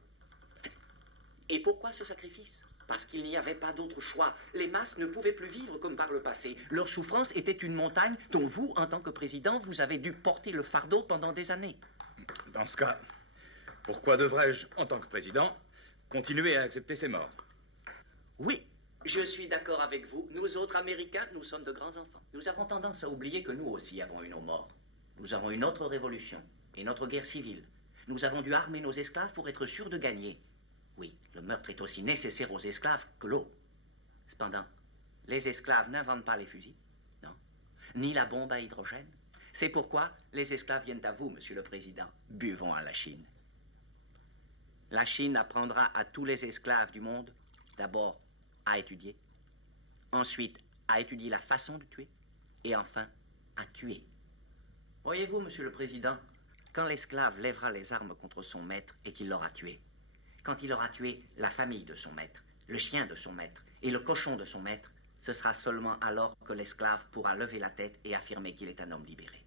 Et pourquoi ce sacrifice? Parce qu'il n'y avait pas d'autre choix. Les masses ne pouvaient plus vivre comme par le passé. Leur souffrance était une montagne dont vous, en tant que président, vous avez dû porter le fardeau pendant des années. Dans ce cas, pourquoi devrais-je, en tant que président, continuer à accepter ces morts? Oui, je suis d'accord avec vous. Nous autres Américains, nous sommes de grands enfants. Nous avons tendance à oublier que nous aussi avons eu nos morts. Nous avons une autre révolution et notre guerre civile. Nous avons dû armer nos esclaves pour être sûrs de gagner. Oui, le meurtre est aussi nécessaire aux esclaves que l'eau. Cependant, les esclaves n'inventent pas les fusils, non, ni la bombe à hydrogène. C'est pourquoi les esclaves viennent à vous, Monsieur le Président. Buvons à la Chine. La Chine apprendra à tous les esclaves du monde, d'abord, à étudier, ensuite, à étudier la façon de tuer, et enfin, à tuer. Voyez-vous, Monsieur le Président, quand l'esclave lèvera les armes contre son maître et qu'il l'aura tué, quand il aura tué la famille de son maître, le chien de son maître et le cochon de son maître, ce sera seulement alors que l'esclave pourra lever la tête et affirmer qu'il est un homme libéré.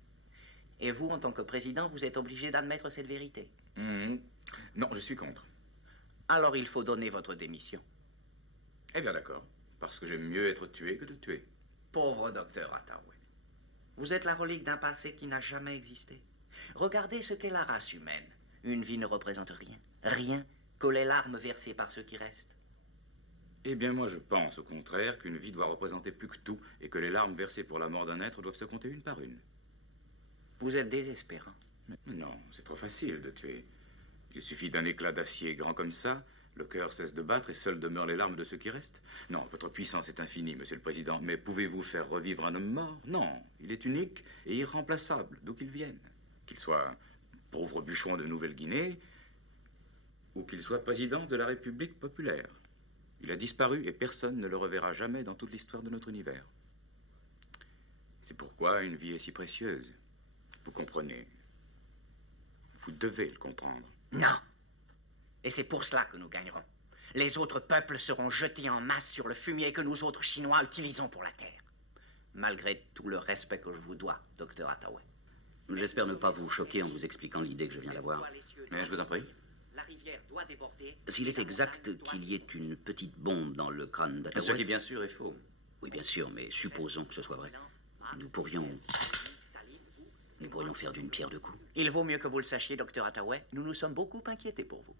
Et vous, en tant que président, vous êtes obligé d'admettre cette vérité. Non, je suis contre. Alors il faut donner votre démission. Eh bien d'accord, parce que j'aime mieux être tué que de tuer. Pauvre docteur Hathaway. Vous êtes la relique d'un passé qui n'a jamais existé. Regardez ce qu'est la race humaine. Une vie ne représente rien. Rien que les larmes versées par ceux qui restent. Eh bien, moi, je pense, au contraire, qu'une vie doit représenter plus que tout et que les larmes versées pour la mort d'un être doivent se compter une par une. Vous êtes désespérant. Mais non, c'est trop facile de tuer. Il suffit d'un éclat d'acier grand comme ça, le cœur cesse de battre et seules demeurent les larmes de ceux qui restent. Non, votre puissance est infinie, Monsieur le Président, mais pouvez-vous faire revivre un homme mort? Non, il est unique et irremplaçable, d'où qu'il vienne. Qu'il soit pauvre bûcheron de Nouvelle-Guinée ou qu'il soit président de la République populaire. Il a disparu et personne ne le reverra jamais dans toute l'histoire de notre univers. C'est pourquoi une vie est si précieuse. Vous comprenez. Vous devez le comprendre. Non. Et c'est pour cela que nous gagnerons. Les autres peuples seront jetés en masse sur le fumier que nous autres Chinois utilisons pour la terre. Malgré tout le respect que je vous dois, docteur Hathaway. J'espère ne pas vous choquer en vous expliquant l'idée que je viens d'avoir. Mais je vous en prie. La rivière doit déborder. S'il est exact qu'il y ait une petite bombe dans le crâne d'Hathaway... Ce qui, bien sûr, est faux. Oui, bien sûr, mais supposons que ce soit vrai. Nous pourrions faire d'une pierre deux coups. Il vaut mieux que vous le sachiez, docteur Hathaway. Nous nous sommes beaucoup inquiétés pour vous.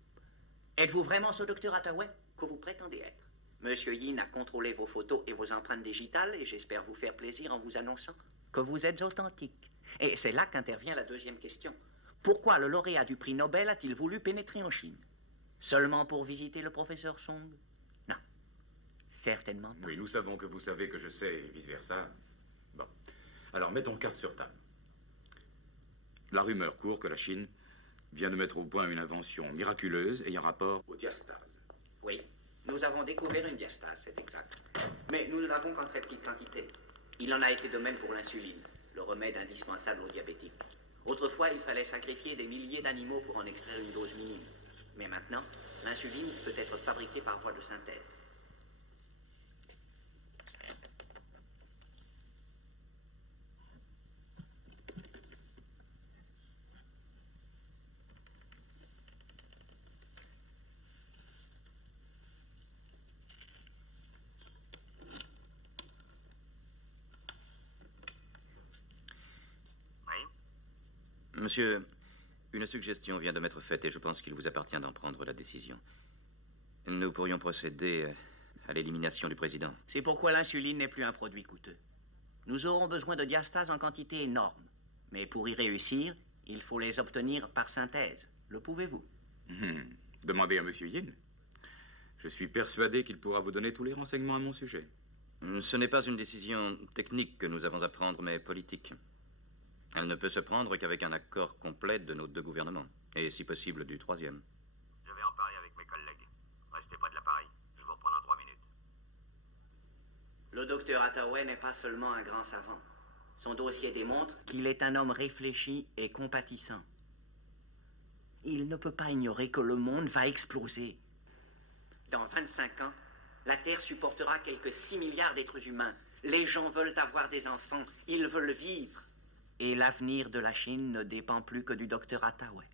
Êtes-vous vraiment ce docteur Hathaway que vous prétendez être? Monsieur Yin a contrôlé vos photos et vos empreintes digitales et j'espère vous faire plaisir en vous annonçant que vous êtes authentique. Et c'est là qu'intervient la deuxième question. Pourquoi le lauréat du prix Nobel a-t-il voulu pénétrer en Chine? Seulement pour visiter le professeur Song? Non. Certainement pas. Oui, nous savons que vous savez que je sais et vice-versa. Bon. Alors, mettons carte sur table. La rumeur court que la Chine vient de mettre au point une invention miraculeuse ayant rapport aux diastases. Oui, nous avons découvert une diastase, c'est exact. Mais nous ne l'avons qu'en très petite quantité. Il en a été de même pour l'insuline, le remède indispensable aux diabétiques. Autrefois, il fallait sacrifier des milliers d'animaux pour en extraire une dose minime. Mais maintenant, l'insuline peut être fabriquée par voie de synthèse. Monsieur, une suggestion vient de m'être faite et je pense qu'il vous appartient d'en prendre la décision. Nous pourrions procéder à l'élimination du président. C'est pourquoi l'insuline n'est plus un produit coûteux. Nous aurons besoin de diastases en quantité énorme. Mais pour y réussir, il faut les obtenir par synthèse. Le pouvez-vous? Demandez à Monsieur Yin. Je suis persuadé qu'il pourra vous donner tous les renseignements à mon sujet. Ce n'est pas une décision technique que nous avons à prendre, mais politique. Elle ne peut se prendre qu'avec un accord complet de nos deux gouvernements, et si possible du troisième. Je vais en parler avec mes collègues. Restez près de l'appareil. Je vous reprends dans 3 minutes. Le docteur Hathaway n'est pas seulement un grand savant. Son dossier démontre qu'il est un homme réfléchi et compatissant. Il ne peut pas ignorer que le monde va exploser. Dans 25 ans, la Terre supportera quelques 6 milliards d'êtres humains. Les gens veulent avoir des enfants. Ils veulent vivre. Et l'avenir de la Chine ne dépend plus que du docteur Hathaway.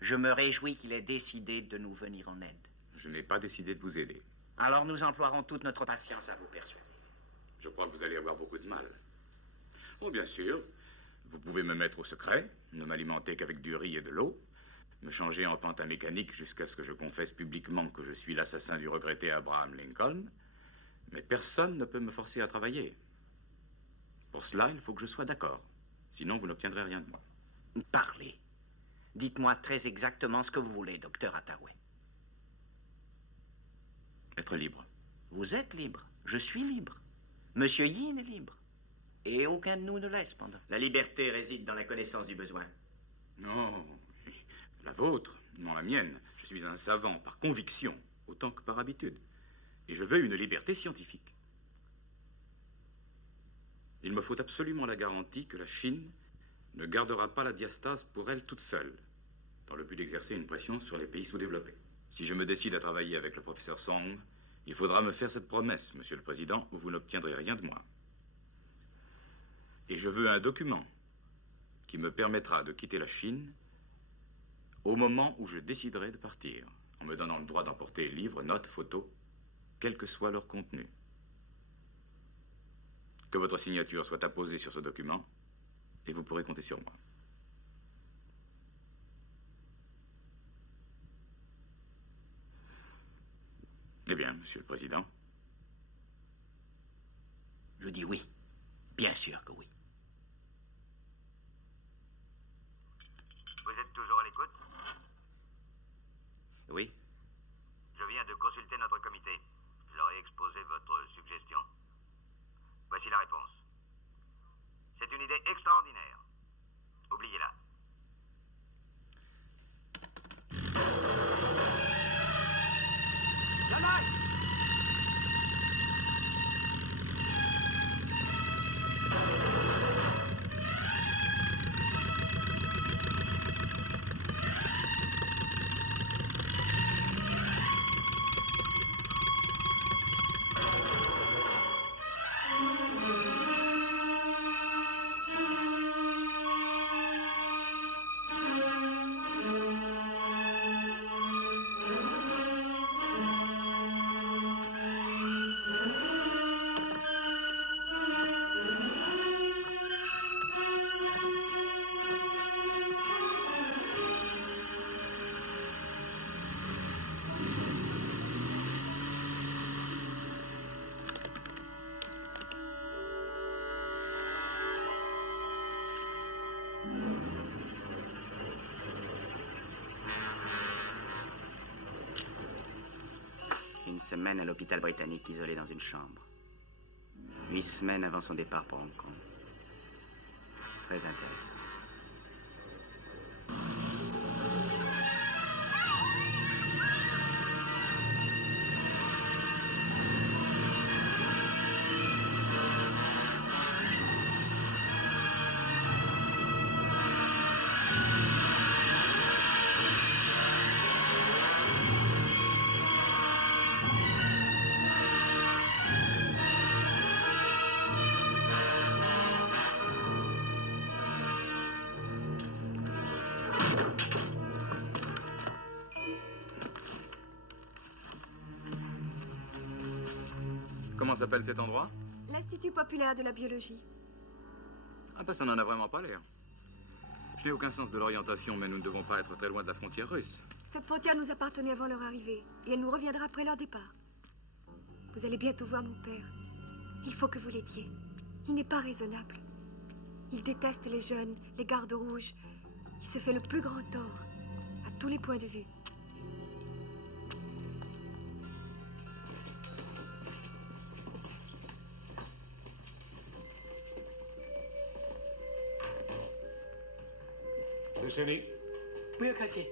Je me réjouis qu'il ait décidé de nous venir en aide. Je n'ai pas décidé de vous aider. Alors nous emploierons toute notre patience à vous persuader. Je crois que vous allez avoir beaucoup de mal. Oh, bien sûr. Vous pouvez me mettre au secret, ne m'alimenter qu'avec du riz et de l'eau, me changer en pantin mécanique jusqu'à ce que je confesse publiquement que je suis l'assassin du regretté Abraham Lincoln, mais personne ne peut me forcer à travailler. Pour cela, il faut que je sois d'accord. Sinon, vous n'obtiendrez rien de moi. Parlez. Dites-moi très exactement ce que vous voulez, docteur Hathaway. Être libre. Vous êtes libre. Je suis libre. Monsieur Yin est libre. Et aucun de nous ne l'est, cependant. La liberté réside dans la connaissance du besoin. Non, la vôtre, non la mienne. Je suis un savant par conviction, autant que par habitude. Et je veux une liberté scientifique. Il me faut absolument la garantie que la Chine ne gardera pas la diastase pour elle toute seule, dans le but d'exercer une pression sur les pays sous-développés. Si je me décide à travailler avec le professeur Song, il faudra me faire cette promesse, Monsieur le Président, ou vous n'obtiendrez rien de moi. Et je veux un document qui me permettra de quitter la Chine au moment où je déciderai de partir, en me donnant le droit d'emporter livres, notes, photos, quel que soit leur contenu. Que votre signature soit apposée sur ce document, et vous pourrez compter sur moi. Eh bien, Monsieur le Président. Je dis oui. Bien sûr que oui. Vous êtes toujours à l'écoute? Oui. Je viens de consulter notre comité. Je leur ai exposé votre suggestion. Voici la réponse. C'est une idée extraordinaire. Oubliez-la. Une semaine à l'hôpital britannique, isolé dans une chambre. 8 semaines avant son départ pour Hong Kong. Très intéressant. Comment s'appelle cet endroit? L'Institut populaire de la biologie. Ah bah ça n'en a vraiment pas l'air. Je n'ai aucun sens de l'orientation, mais nous ne devons pas être très loin de la frontière russe. Cette frontière nous appartenait avant leur arrivée, et elle nous reviendra après leur départ. Vous allez bientôt voir mon père. Il faut que vous l'aidiez. Il n'est pas raisonnable. Il déteste les jeunes, les gardes rouges. Il se fait le plus grand tort, à tous les points de vue. Chérie. Oui, au quartier.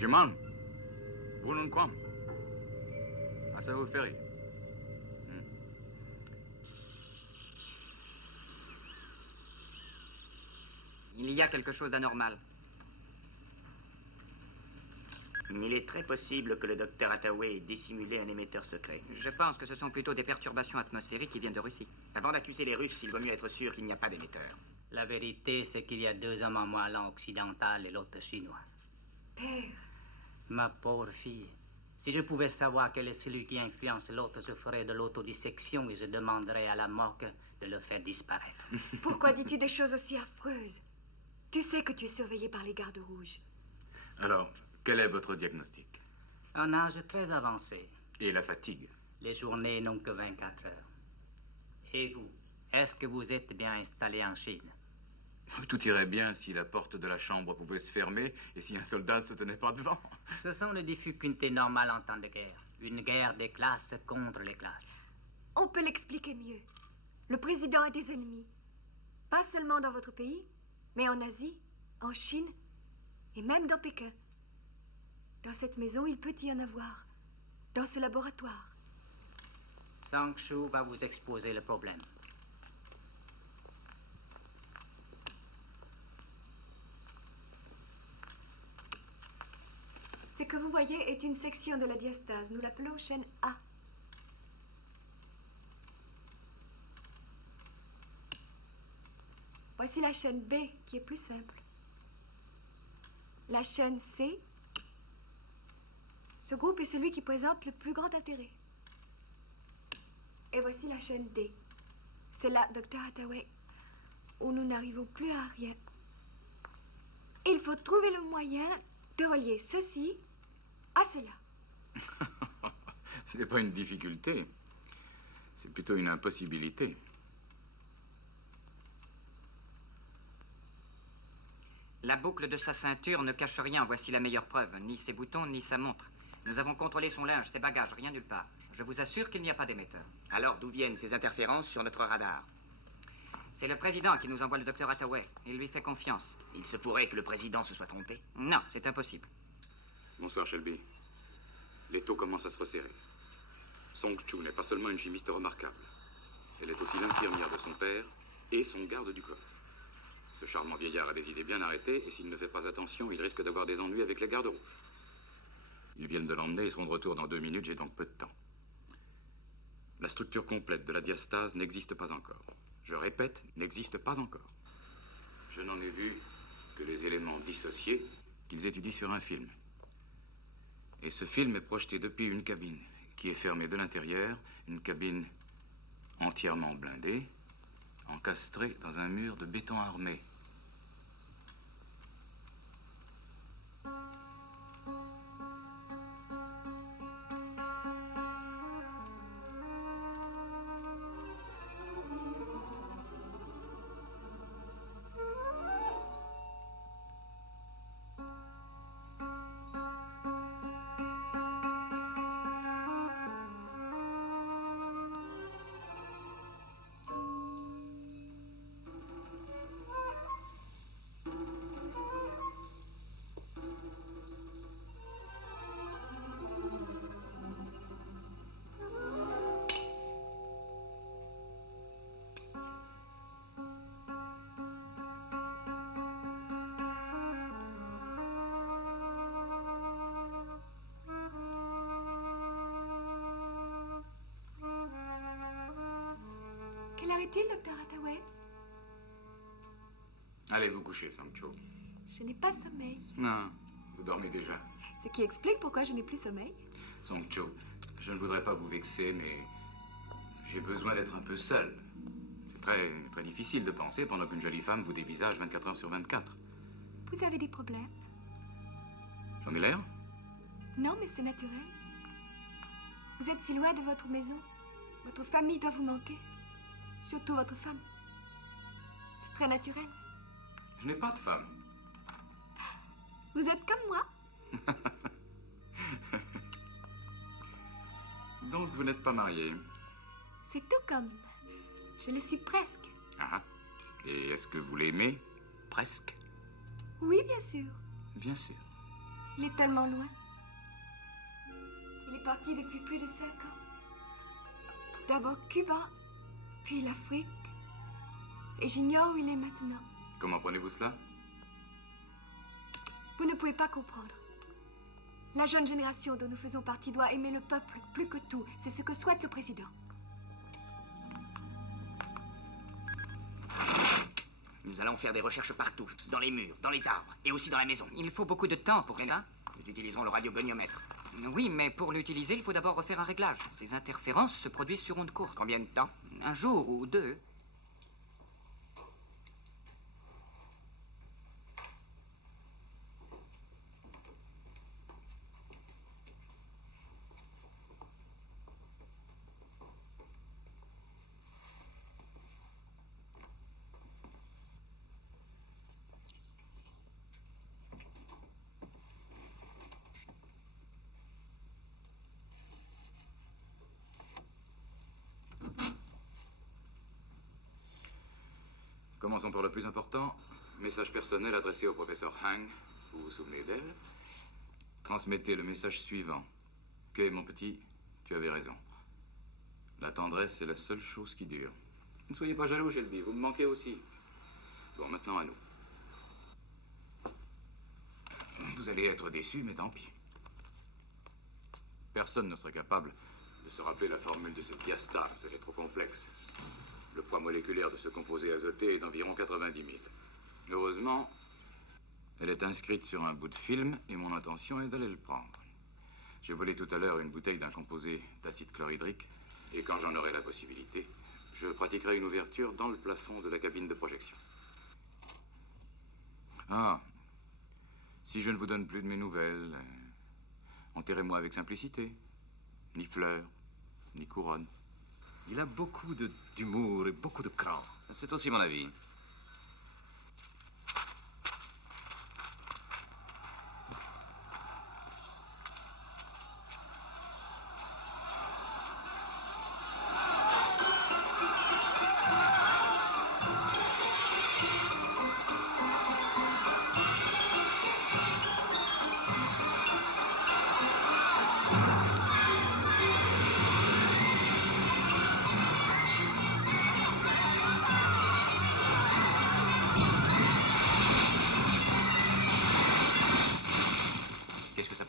Juman. Bunun kwam. Ah, ça va vous faire rire. Il y a quelque chose d'anormal. Il est très possible que le docteur Hathaway ait dissimulé un émetteur secret. Je pense que ce sont plutôt des perturbations atmosphériques qui viennent de Russie. Avant d'accuser les Russes, il vaut mieux être sûr qu'il n'y a pas d'émetteur. La vérité, c'est qu'il y a 2 hommes en moi, l'un occidental et l'autre chinois. Père. Ma pauvre fille, si je pouvais savoir quel est celui qui influence l'autre, je ferais de l'autodissection et je demanderais à la morgue de le faire disparaître. Pourquoi dis-tu des choses aussi affreuses? Tu sais que tu es surveillé par les gardes rouges. Alors, quel est votre diagnostic? Un âge très avancé. Et la fatigue? Les journées n'ont que 24 heures. Et vous, est-ce que vous êtes bien installé en Chine? Tout irait bien si la porte de la chambre pouvait se fermer et si un soldat ne se tenait pas devant. Ce sont les difficultés normales en temps de guerre. Une guerre des classes contre les classes. On peut l'expliquer mieux. Le président a des ennemis. Pas seulement dans votre pays, mais en Asie, en Chine et même dans Pékin. Dans cette maison, il peut y en avoir. Dans ce laboratoire. Sang Shu va vous exposer le problème. Ce que vous voyez est une section de la diastase. Nous l'appelons chaîne A. Voici la chaîne B, qui est plus simple. La chaîne C. Ce groupe est celui qui présente le plus grand intérêt. Et voici la chaîne D. C'est là, Dr. Hathaway, où nous n'arrivons plus à rien. Il faut trouver le moyen de relier ceci à cela. Ce n'est pas une difficulté. C'est plutôt une impossibilité. La boucle de sa ceinture ne cache rien, voici la meilleure preuve. Ni ses boutons, ni sa montre. Nous avons contrôlé son linge, ses bagages, rien nulle part. Je vous assure qu'il n'y a pas d'émetteur. Alors, d'où viennent ces interférences sur notre radar? C'est le président qui nous envoie le docteur Hathaway. Il lui fait confiance. Il se pourrait que le président se soit trompé? Non, c'est impossible. Bonsoir, Shelby. Les taux commencent à se resserrer. Song Chu n'est pas seulement une chimiste remarquable. Elle est aussi l'infirmière de son père et son garde du corps. Ce charmant vieillard a des idées bien arrêtées et s'il ne fait pas attention, il risque d'avoir des ennuis avec les gardes rouges. Ils viennent de l'emmener et seront de retour dans 2 minutes, j'ai donc peu de temps. La structure complète de la diastase n'existe pas encore. Je répète, n'existe pas encore. Je n'en ai vu que les éléments dissociés qu'ils étudient sur un film. Et ce film est projeté depuis une cabine qui est fermée de l'intérieur, une cabine entièrement blindée, encastrée dans un mur de béton armé. fait-il, docteur Hathaway? Allez vous coucher, Sancho. Je n'ai pas sommeil. Non, vous dormez déjà. Ce qui explique pourquoi je n'ai plus sommeil. Sancho, je ne voudrais pas vous vexer, mais j'ai besoin d'être un peu seul. C'est très difficile de penser pendant qu'une jolie femme vous dévisage 24 heures sur 24. Vous avez des problèmes? J'en ai l'air? Non, mais c'est naturel. Vous êtes si loin de votre maison. Votre famille doit vous manquer. Surtout votre femme. C'est très naturel. Je n'ai pas de femme. Vous êtes comme moi. Donc vous n'êtes pas marié? C'est tout comme. Je le suis presque. Ah. Et est-ce que vous l'aimez? Presque? Oui, bien sûr. Bien sûr. Il est tellement loin. Il est parti depuis plus de 5 ans. D'abord Cuba, puis l'Afrique. Et j'ignore où il est maintenant. Comment prenez-vous cela? Vous ne pouvez pas comprendre. La jeune génération dont nous faisons partie doit aimer le peuple plus que tout. C'est ce que souhaite le président. Nous allons faire des recherches partout, dans les murs, dans les arbres, et aussi dans la maison. Il faut beaucoup de temps pour Mais ça. non, nous utilisons le radiogoniomètre. Oui, mais pour l'utiliser, il faut d'abord refaire un réglage. Ces interférences se produisent sur onde courte. Combien de temps? Un jour ou 2. Commençons par le plus important. Message personnel adressé au professeur Hang. Vous vous souvenez d'elle? Transmettez le message suivant. Que, mon petit, tu avais raison. La tendresse est la seule chose qui dure. Ne soyez pas jaloux, Shelby. Vous me manquez aussi. Bon, maintenant à nous. Vous allez être déçus, mais tant pis. Personne ne serait capable de se rappeler la formule de cette diastase. Elle est trop complexe. Le poids moléculaire de ce composé azoté est d'environ 90 000. Heureusement, elle est inscrite sur un bout de film et mon intention est d'aller le prendre. J'ai volé tout à l'heure une bouteille d'un composé d'acide chlorhydrique et quand j'en aurai la possibilité, je pratiquerai une ouverture dans le plafond de la cabine de projection. Ah, si je ne vous donne plus de mes nouvelles, enterrez-moi avec simplicité. Ni fleurs, ni couronne. Il a beaucoup d'humour et beaucoup de cran. C'est aussi mon avis.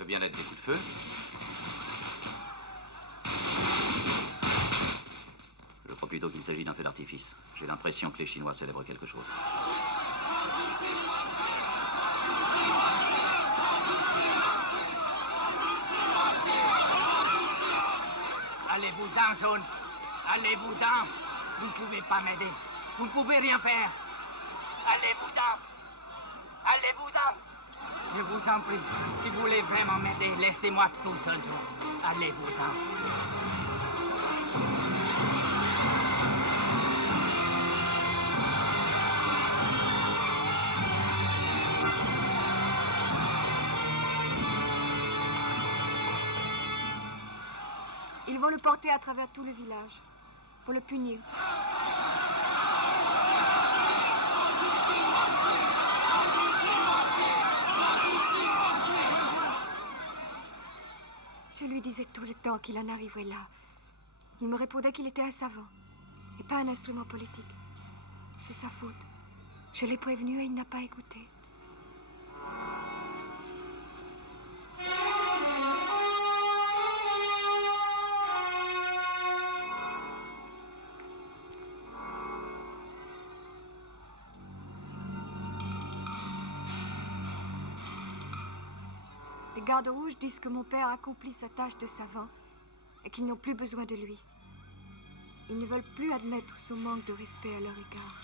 Bien être des coups de feu. Je crois plutôt qu'il s'agit d'un feu d'artifice. J'ai l'impression que les Chinois célèbrent quelque chose. Allez-vous-en, jaune. Allez-vous-en. Vous ne pouvez pas m'aider. Vous ne pouvez rien faire. Allez-vous-en. Allez-vous-en. Je vous en prie, si vous voulez vraiment m'aider, laissez-moi tout seul, Joe. Allez-vous-en. Ils vont le porter à travers tout le village pour le punir. Je lui disais tout le temps qu'il en arriverait là. Il me répondait qu'il était un savant et pas un instrument politique. C'est sa faute. Je l'ai prévenu et il n'a pas écouté. Les gardes rouges disent que mon père accomplit sa tâche de savant et qu'ils n'ont plus besoin de lui. Ils ne veulent plus admettre son manque de respect à leur égard.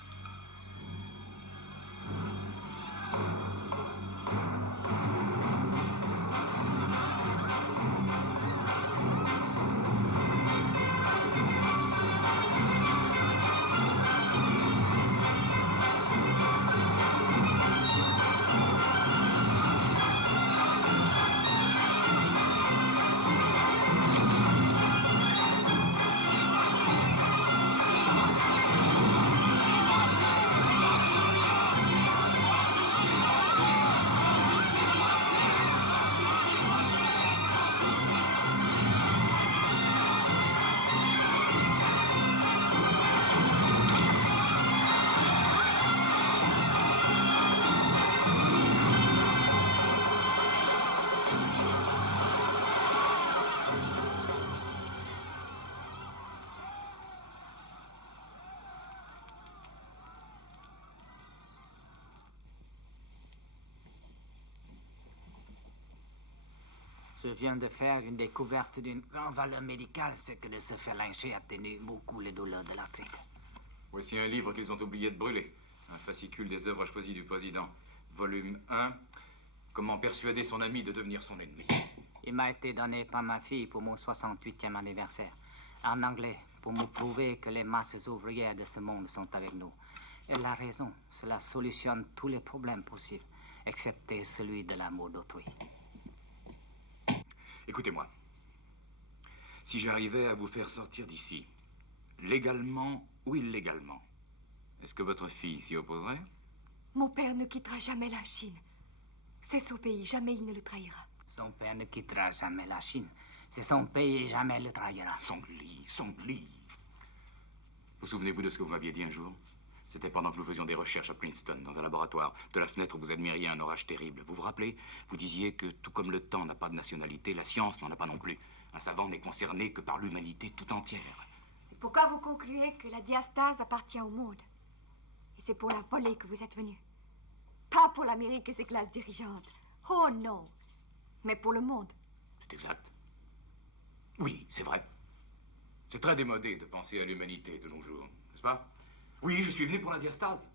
Je viens de faire une découverte d'une grande valeur médicale, c'est que de se faire lyncher atténue beaucoup les douleurs de l'arthrite. Voici un livre qu'ils ont oublié de brûler. Un fascicule des œuvres choisies du président. Volume 1. Comment persuader son ami de devenir son ennemi. Il m'a été donné par ma fille pour mon 68e anniversaire. En anglais, pour me prouver que les masses ouvrières de ce monde sont avec nous. Elle a raison. Cela solutionne tous les problèmes possibles, excepté celui de l'amour d'autrui. Écoutez-moi. Si j'arrivais à vous faire sortir d'ici, légalement ou illégalement, est-ce que votre fille s'y opposerait? Mon père ne quittera jamais la Chine. C'est son pays, jamais il ne le trahira. Son père ne quittera jamais la Chine. C'est son pays et jamais le trahira. Songli. Vous souvenez-vous de ce que vous m'aviez dit un jour? C'était pendant que nous faisions des recherches à Princeton, dans un laboratoire. De la fenêtre, vous admiriez un orage terrible. Vous vous rappelez? Vous disiez que, tout comme le temps n'a pas de nationalité, la science n'en a pas non plus. Un savant n'est concerné que par l'humanité tout entière. C'est pourquoi vous concluez que la diastase appartient au monde. Et c'est pour la voler que vous êtes venu. Pas pour l'Amérique et ses classes dirigeantes. Oh non. Mais pour le monde. C'est exact. Oui, c'est vrai. C'est très démodé de penser à l'humanité de nos jours, n'est-ce pas? Oui, je suis venu pour la diastase.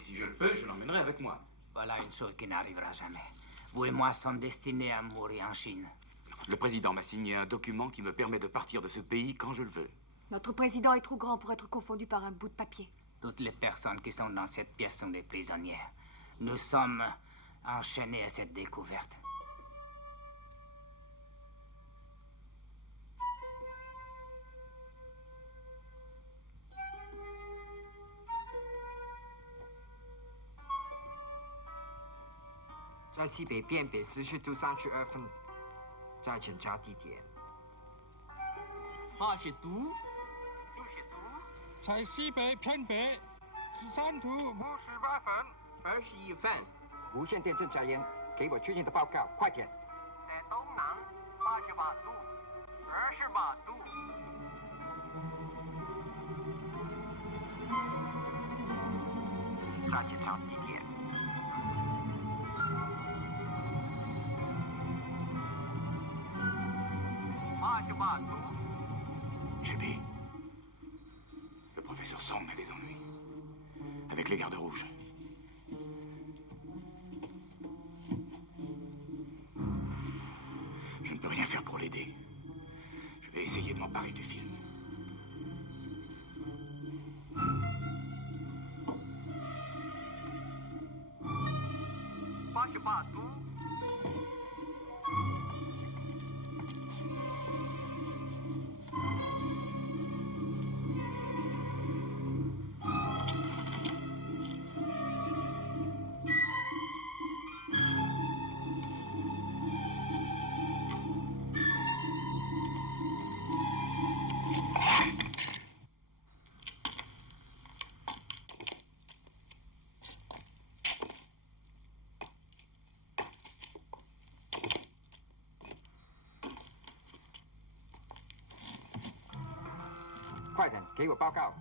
Et si je le peux, je l'emmènerai avec moi. Voilà une chose qui n'arrivera jamais. Vous et moi sommes destinés à mourir en Chine. Le président m'a signé un document qui me permet de partir de ce pays quand je le veux. Notre président est trop grand pour être confondu par un bout de papier. Toutes les personnes qui sont dans cette pièce sont des prisonnières. Nous sommes enchaînés à cette découverte. Dans 西北边北时速度32分，再检查地点。80度，在西北偏北13度58分21分，无线电正在演，给我最近的报告，快点。在东南88度28度。再检查地点。Shelby, le professeur Song a des ennuis. Avec les gardes rouges. Je ne peux rien faire pour l'aider. Je vais essayer de m'emparer du film.快点，给我报告。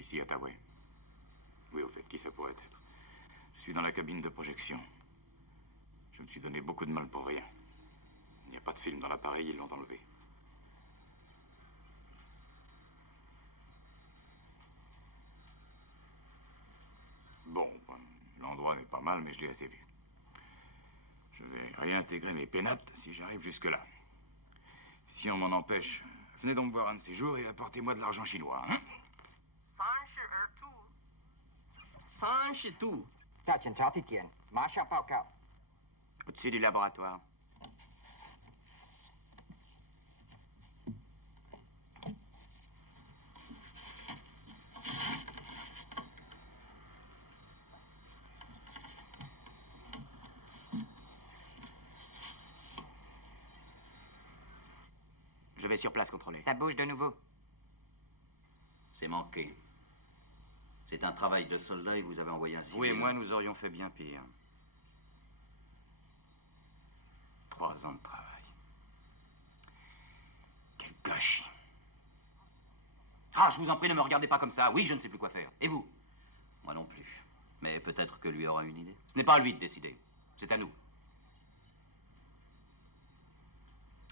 Ici, Hathaway. Oui, au fait, qui ça pourrait être? Je suis dans la cabine de projection. Je me suis donné beaucoup de mal pour rien. Il n'y a pas de film dans l'appareil, ils l'ont enlevé. Bon, l'endroit n'est pas mal, mais je l'ai assez vu. Je vais réintégrer mes pénates si j'arrive jusque-là. Si on m'en empêche, venez donc me voir un de ces jours et apportez-moi de l'argent chinois, hein? 30度，要检查地点，马上报告。Au-dessus du laboratoire. Je vais sur place contrôler. Ça bouge de nouveau. C'est manqué. C'est un travail de soldat et vous avez envoyé un civil. Oui, et moi, nous aurions fait bien pire. 3 ans de travail. Quel gâchis. Ah, je vous en prie, ne me regardez pas comme ça. Oui, je ne sais plus quoi faire. Et vous? Moi non plus. Mais peut-être que lui aura une idée. Ce n'est pas à lui de décider. C'est à nous.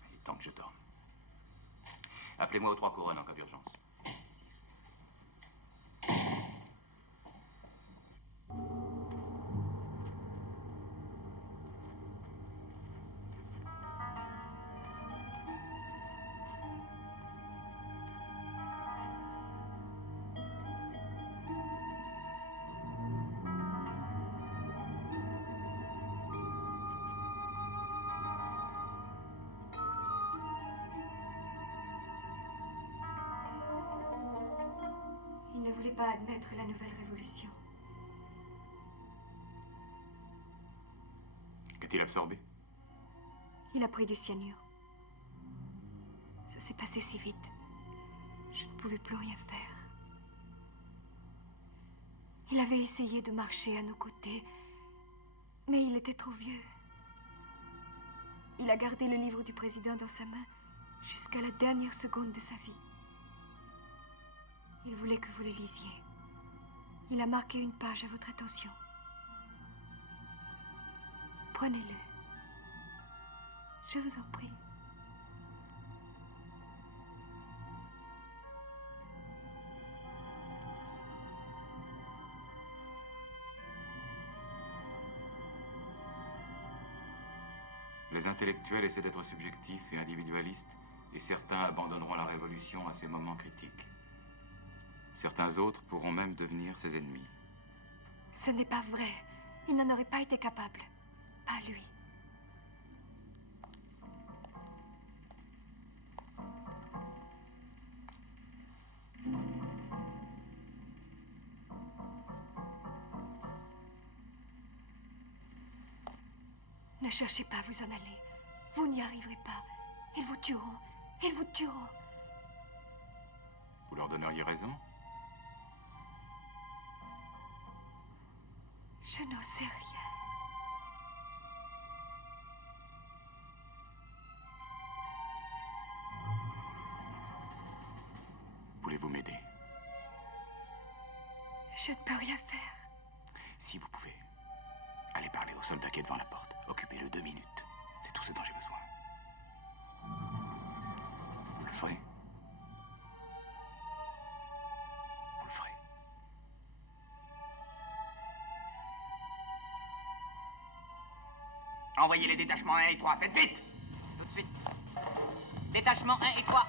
Il est temps que je dorme. Appelez-moi aux 3 couronnes en cas d'urgence. Il ne voulait pas admettre la nouvelle révolution. Qu'a-t-il absorbé? Il a pris du cyanure. Ça s'est passé si vite. Je ne pouvais plus rien faire. Il avait essayé de marcher à nos côtés, mais il était trop vieux. Il a gardé le livre du président dans sa main jusqu'à la dernière seconde de sa vie. Il voulait que vous le lisiez. Il a marqué une page à votre attention. Prenez-le. Je vous en prie. Les intellectuels essaient d'être subjectifs et individualistes, et certains abandonneront la révolution à ces moments critiques. Certains autres pourront même devenir ses ennemis. Ce n'est pas vrai. Il n'en aurait pas été capable. Pas lui. Ne cherchez pas à vous en aller. Vous n'y arriverez pas. Ils vous tueront. Ils vous tueront. Vous leur donneriez raison? Je n'en sais rien. Voulez-vous m'aider? Je ne peux rien faire. Si vous pouvez, allez parler au soldat qui est devant la porte. Occupez-le 2 minutes. C'est tout ce dont j'ai besoin. Vous le ferez? Vous le ferez. Envoyez les détachements 1 et 3, faites vite! Tout de suite. Détachement 1 et 3.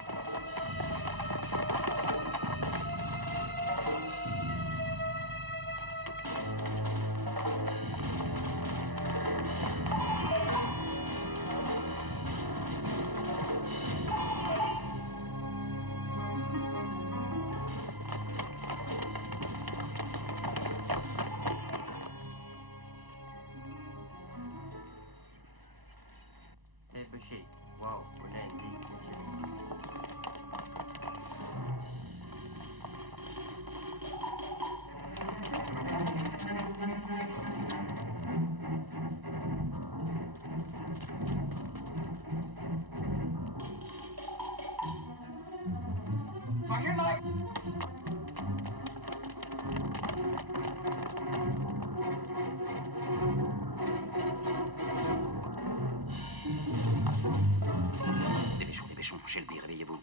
Dépêchons, Shelby, réveillez-vous.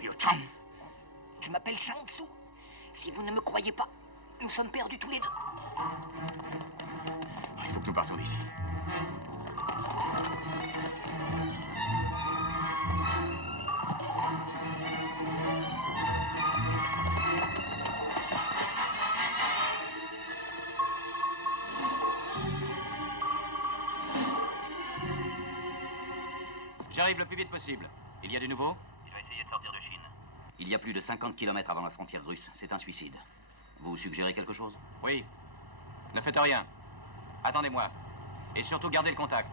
Ryo-chan, tu m'appelles Shang-Tsu. Si vous ne me croyez pas, nous sommes perdus tous les deux. Il faut que nous partions d'ici. J'arrive le plus vite possible. Il y a du nouveau? Je vais essayer de sortir de Chine. Il y a plus de 50 km avant la frontière russe. C'est un suicide. Vous suggérez quelque chose? Oui. Ne faites rien. Attendez-moi. Et surtout gardez le contact.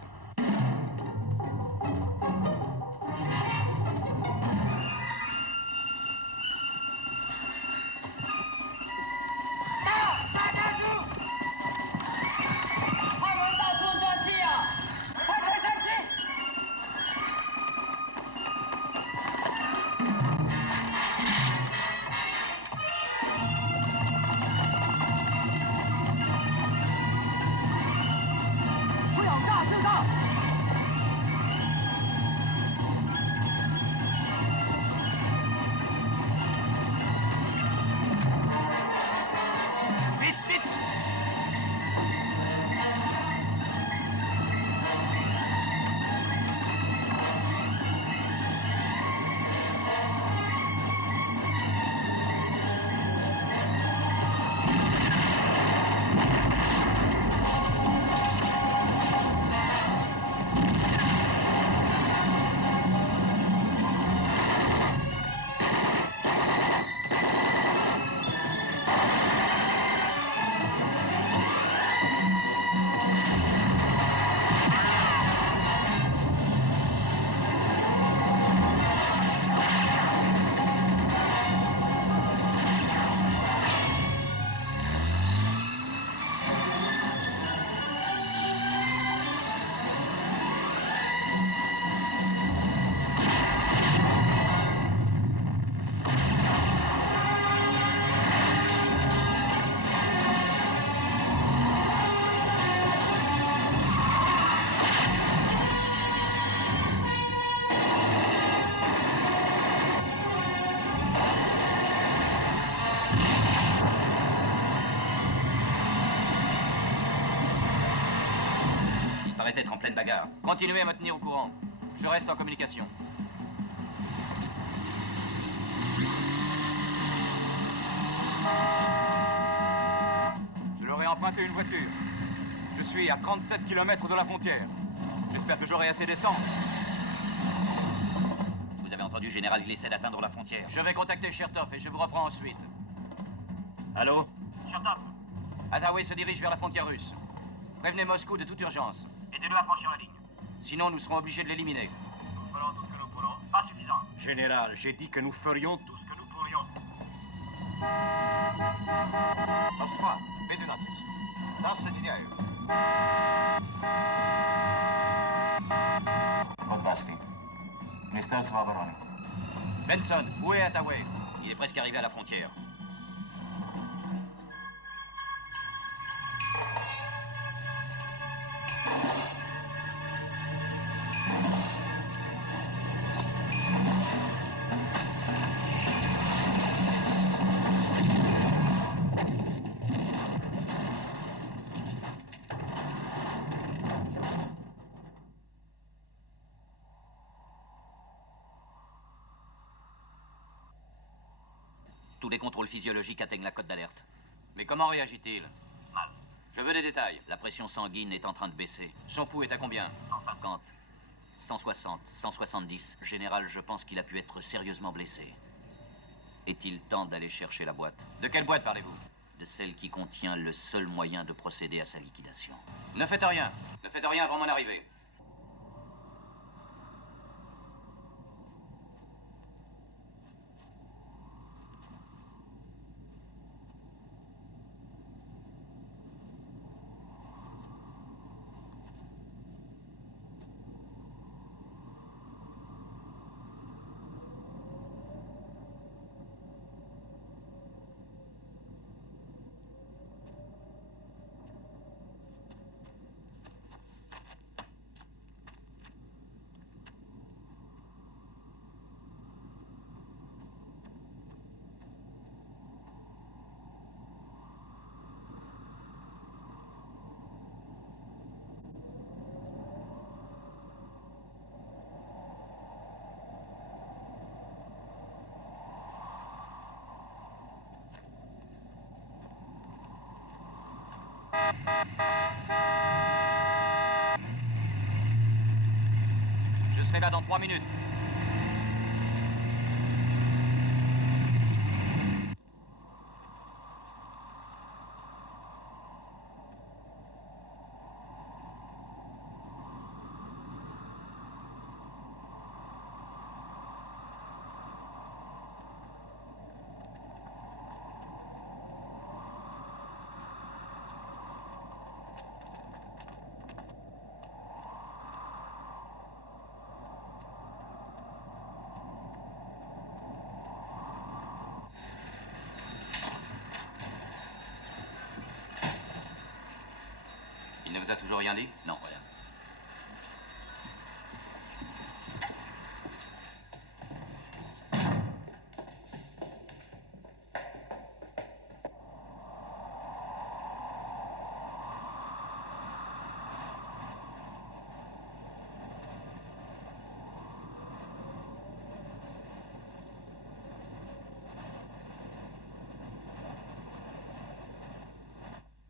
paraît être en pleine bagarre. Continuez à me tenir au courant. Je reste en communication. Je leur ai emprunté une voiture. Je suis à 37 km de la frontière. J'espère que j'aurai assez d'essence. Vous avez entendu, général, il essaie d'atteindre la frontière. Je vais contacter Chertoff et je vous reprends ensuite. Allô? Chertoff, Hathaway se dirige vers la frontière russe. Prévenez Moscou de toute urgence. aidez-le à franchir la ligne. Sinon, nous serons obligés de l'éliminer. Nous ferons tout ce que nous pourrons. Pas suffisant. Général, j'ai dit que nous ferions Tout ce que nous pourrions. Москва, лейтенант. Нас соединяют. Вот Басти. Министерство обороны. Benson, où est Hathaway? Il est presque arrivé à la frontière. Tous les contrôles physiologiques atteignent la cote d'alerte. Mais comment réagit-il? Mal. Je veux des détails. La pression sanguine est en train de baisser. Son pouls est à combien? 150, 160, 170. Général, je pense qu'il a pu être sérieusement blessé. Est-il temps d'aller chercher la boîte? De quelle boîte parlez-vous? De celle qui contient le seul moyen de procéder à sa liquidation. Ne faites rien. Ne faites rien avant mon arrivée. Je serai là dans 3 minutes. Il ne vous a toujours rien dit? Non, rien.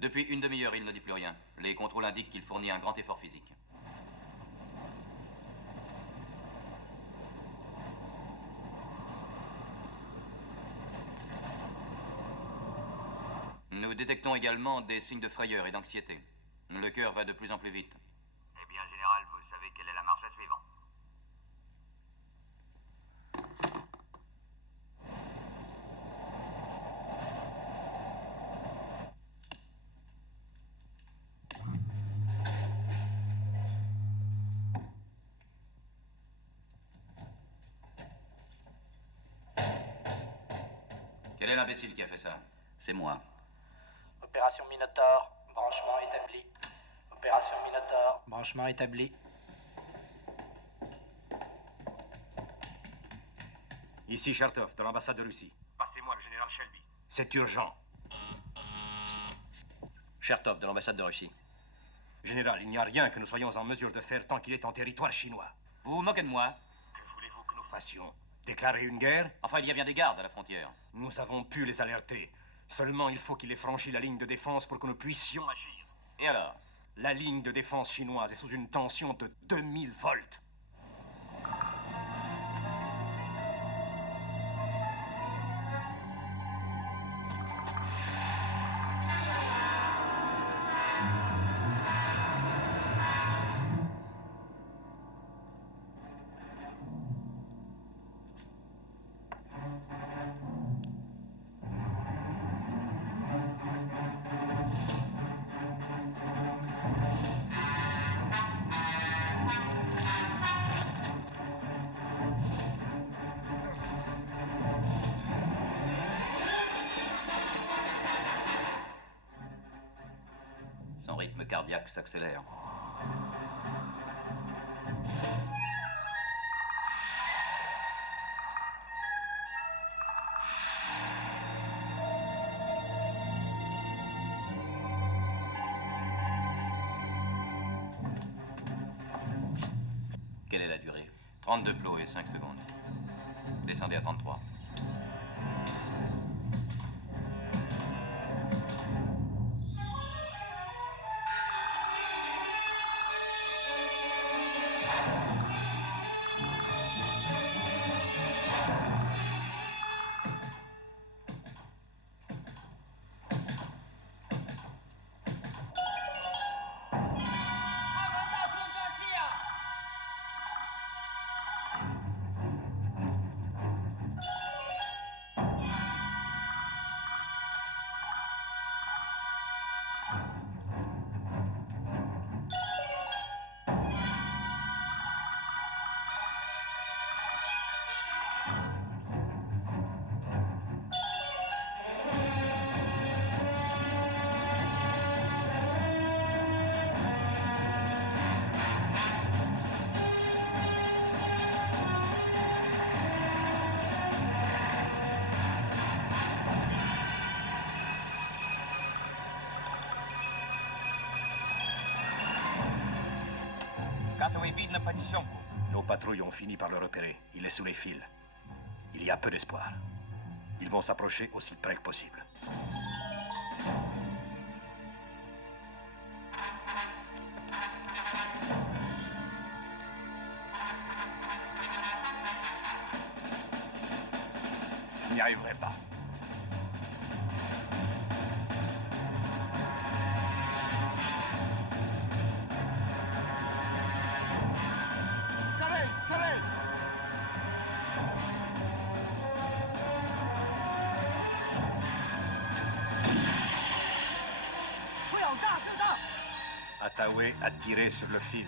Depuis une demi-heure, il ne dit plus rien. Les contrôles indiquent qu'il fournit un grand effort physique. Nous détectons également des signes de frayeur et d'anxiété. Le cœur va de plus en plus vite. Eh bien, général, vous savez quelle est la marche à suivre. Quel est l'imbécile qui a fait ça? C'est moi. Opération Minotaur, branchement établi. Opération Minotaur, branchement établi. Ici Chertoff, de l'ambassade de Russie. Passez-moi le général Shelby. C'est urgent. Chertoff, de l'ambassade de Russie. Général, il n'y a rien que nous soyons en mesure de faire tant qu'il est en territoire chinois. Vous vous moquez de moi? Que voulez-vous que nous fassions? Déclarer une guerre? Enfin, il y a bien des gardes à la frontière. Nous avons pu les alerter. Seulement, il faut qu'il ait franchi la ligne de défense pour que nous puissions agir. Et alors? La ligne de défense chinoise est sous une tension de 2000 volts. Son rythme cardiaque s'accélère. Quelle est la durée? 32 plots et 5 secondes. Descendez à 33. Nos patrouilles ont fini par le repérer. Il est sous les fils. Il y a peu d'espoir. Ils vont s'approcher aussi près que possible. Vous n'y arriverez pas. Ataoué a tiré sur le fil.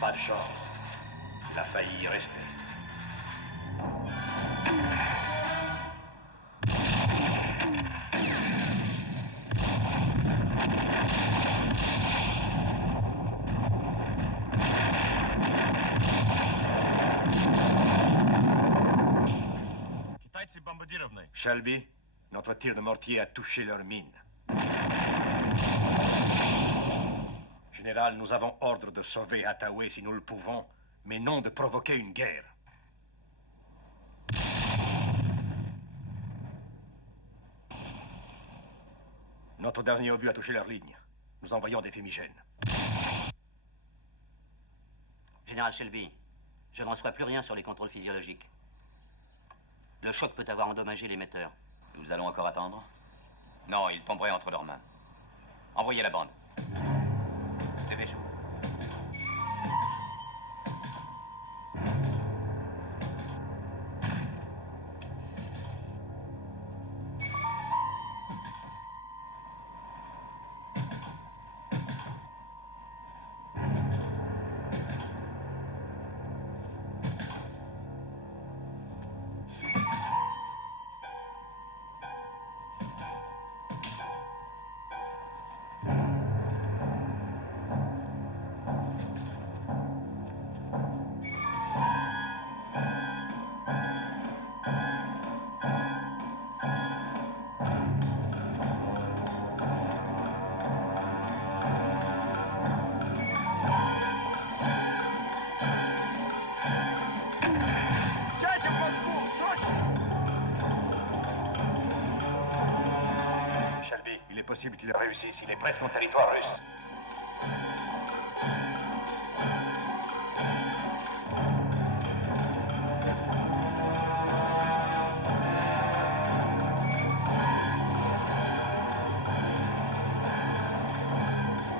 Pas de chance. Il a failli y rester. Shelby, notre tir de mortier a touché leur mine. Général, nous avons ordre de sauver Ataoué si nous le pouvons, mais non de provoquer une guerre. Notre dernier obus a touché leur ligne. Nous envoyons des fumigènes. Général Shelby, je ne reçois plus rien sur les contrôles physiologiques. Le choc peut avoir endommagé l'émetteur. Nous allons encore attendre? Non, il tomberait entre leurs mains. Envoyez la bande. Dépêchez-vous. Il est possible qu'il réussisse. Il est presque en territoire russe.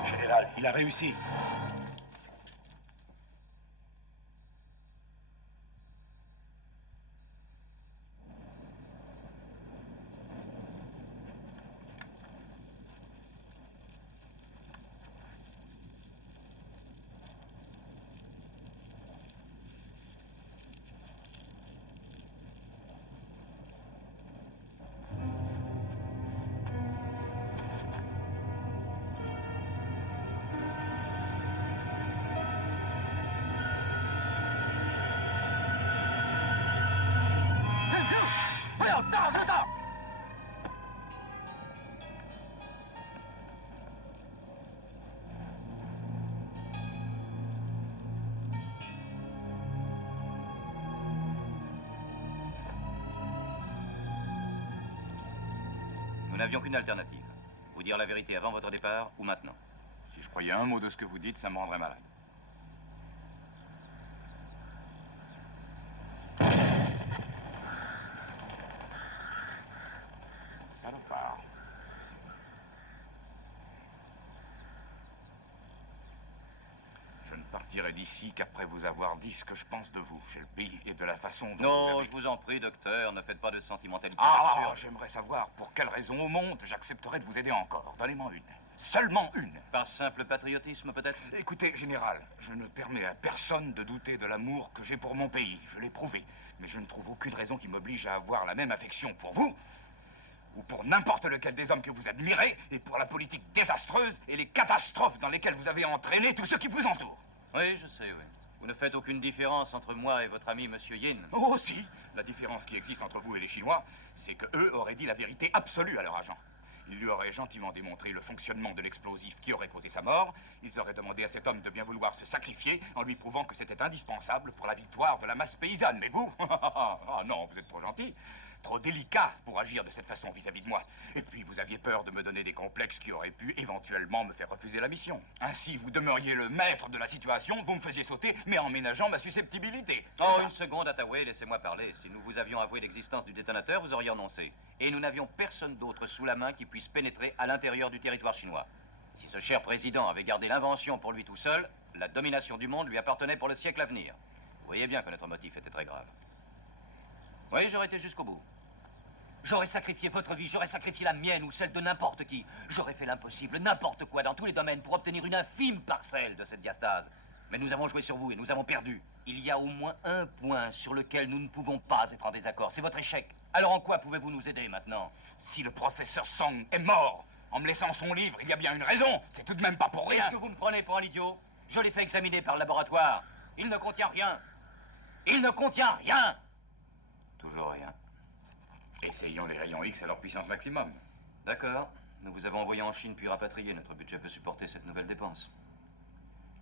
Général, il a réussi. Nous n'avions qu'une alternative. Vous dire la vérité avant votre départ ou maintenant. Si je croyais un mot de ce que vous dites, ça me rendrait malade. Salopard. Je ne partirai d'ici qu'après vous avoir dit ce que je pense de vous, Shelby, et de la façon dont Non, vous avez... je vous en prie, docteur, ne faites pas de sentimentalité Ah, absurde. j'aimerais savoir pour quelle raison au monde j'accepterais de vous aider encore. Donnez-moi une. Seulement une. Par simple patriotisme, peut-être? Écoutez, général, je ne permets à personne de douter de l'amour que j'ai pour mon pays. Je l'ai prouvé. Mais je ne trouve aucune raison qui m'oblige à avoir la même affection pour vous, ou pour n'importe lequel des hommes que vous admirez, et pour la politique désastreuse et les catastrophes dans lesquelles vous avez entraîné tous ceux qui vous entourent. Oui, je sais, oui. Vous ne faites aucune différence entre moi et votre ami, Monsieur Yin. Oh, si. La différence qui existe entre vous et les Chinois, c'est que eux auraient dit la vérité absolue à leur agent. Ils lui auraient gentiment démontré le fonctionnement de l'explosif qui aurait causé sa mort. Ils auraient demandé à cet homme de bien vouloir se sacrifier en lui prouvant que c'était indispensable pour la victoire de la masse paysanne. Mais vous, ah non, vous êtes trop gentil. Trop délicat pour agir de cette façon vis-à-vis de moi. Et puis, vous aviez peur de me donner des complexes qui auraient pu éventuellement me faire refuser la mission. Ainsi, vous demeuriez le maître de la situation, vous me faisiez sauter, mais en ménageant ma susceptibilité. Oh, une seconde, Hathaway, laissez-moi parler. Si nous vous avions avoué l'existence du détonateur, vous auriez renoncé. Et nous n'avions personne d'autre sous la main qui puisse pénétrer à l'intérieur du territoire chinois. Si ce cher président avait gardé l'invention pour lui tout seul, la domination du monde lui appartenait pour le siècle à venir. Vous voyez bien que notre motif était très grave. Oui, j'aurais été jusqu'au bout. J'aurais sacrifié votre vie, j'aurais sacrifié la mienne ou celle de n'importe qui. J'aurais fait l'impossible, n'importe quoi, dans tous les domaines, pour obtenir une infime parcelle de cette diastase. Mais nous avons joué sur vous et nous avons perdu. Il y a au moins un point sur lequel nous ne pouvons pas être en désaccord. C'est votre échec. Alors en quoi pouvez-vous nous aider maintenant? Si le professeur Song est mort en me laissant son livre, il y a bien une raison. C'est tout de même pas pour rien. Est-ce que vous me prenez pour un idiot? Je l'ai fait examiner par le laboratoire. Il ne contient rien. Il ne contient rien. Toujours rien. Essayons les rayons X à leur puissance maximum. D'accord. Nous vous avons envoyé en Chine puis rapatrié. Notre budget peut supporter cette nouvelle dépense.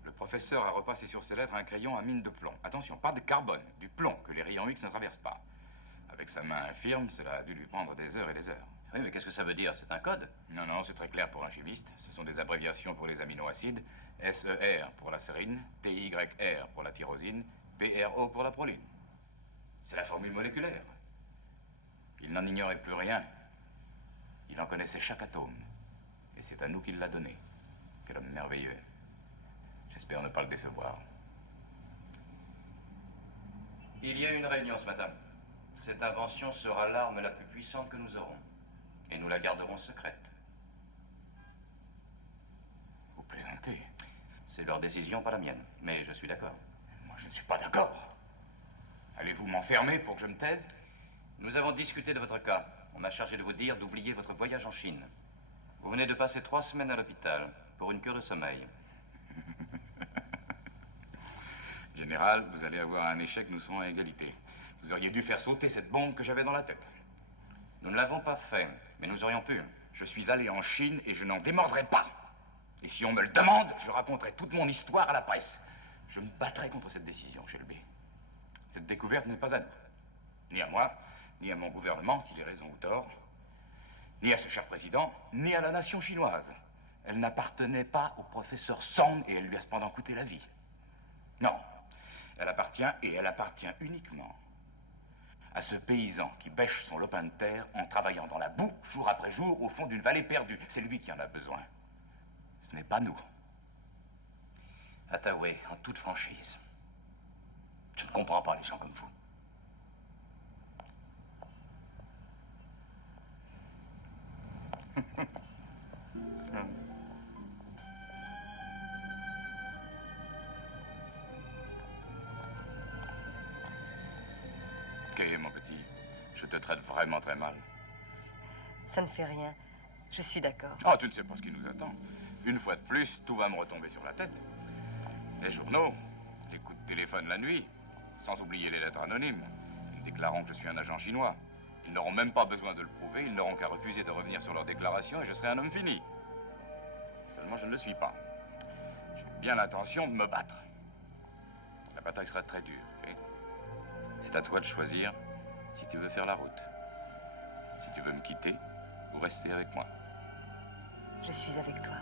Le professeur a repassé sur ses lettres un crayon à mine de plomb. Attention, pas de carbone, du plomb que les rayons X ne traversent pas. Avec sa main infirme, cela a dû lui prendre des heures et des heures. Oui, mais qu'est-ce que ça veut dire? C'est un code? Non, non, c'est très clair pour un chimiste. Ce sont des abréviations pour les aminoacides. SER pour la sérine, TYR pour la tyrosine, PRO pour la proline. C'est la formule moléculaire. Il n'en ignorait plus rien. Il en connaissait chaque atome. Et c'est à nous qu'il l'a donné. Quel homme merveilleux. J'espère ne pas le décevoir. Il y a eu une réunion ce matin. Cette invention sera l'arme la plus puissante que nous aurons. Et nous la garderons secrète. Vous plaisantez? C'est leur décision, pas la mienne. Mais je suis d'accord. Moi, je ne suis pas d'accord. Allez-vous m'enfermer pour que je me taise? Nous avons discuté de votre cas. On m'a chargé de vous dire d'oublier votre voyage en Chine. Vous venez de passer 3 semaines à l'hôpital pour une cure de sommeil. Général, vous allez avoir un échec, nous serons à égalité. Vous auriez dû faire sauter cette bombe que j'avais dans la tête. Nous ne l'avons pas fait, mais nous aurions pu. Je suis allé en Chine et je n'en démordrai pas. Et si on me le demande, je raconterai toute mon histoire à la presse. Je me battrai contre cette décision, Shelby. Cette découverte n'est pas à nous. Ni à moi, ni à mon gouvernement, qu'il ait raison ou tort. Ni à ce cher président, ni à la nation chinoise. Elle n'appartenait pas au professeur Song et elle lui a cependant coûté la vie. Non, elle appartient, et elle appartient uniquement à ce paysan qui bêche son lopin de terre en travaillant dans la boue, jour après jour, au fond d'une vallée perdue. C'est lui qui en a besoin. Ce n'est pas nous. Hathaway, en toute franchise, je ne comprends pas les gens comme vous. Kay, mon petit, je te traite vraiment très mal. Ça ne fait rien. Je suis d'accord. Ah, tu ne sais pas ce qui nous attend. Une fois de plus, tout va me retomber sur la tête. Les journaux, les coups de téléphone la nuit, sans oublier les lettres anonymes, déclarant que je suis un agent chinois. Ils n'auront même pas besoin de le prouver, ils n'auront qu'à refuser de revenir sur leur déclaration et je serai un homme fini. Seulement, je ne le suis pas. J'ai bien l'intention de me battre. La bataille sera très dure, ok? C'est à toi de choisir si tu veux faire la route. Si tu veux me quitter ou rester avec moi. Je suis avec toi.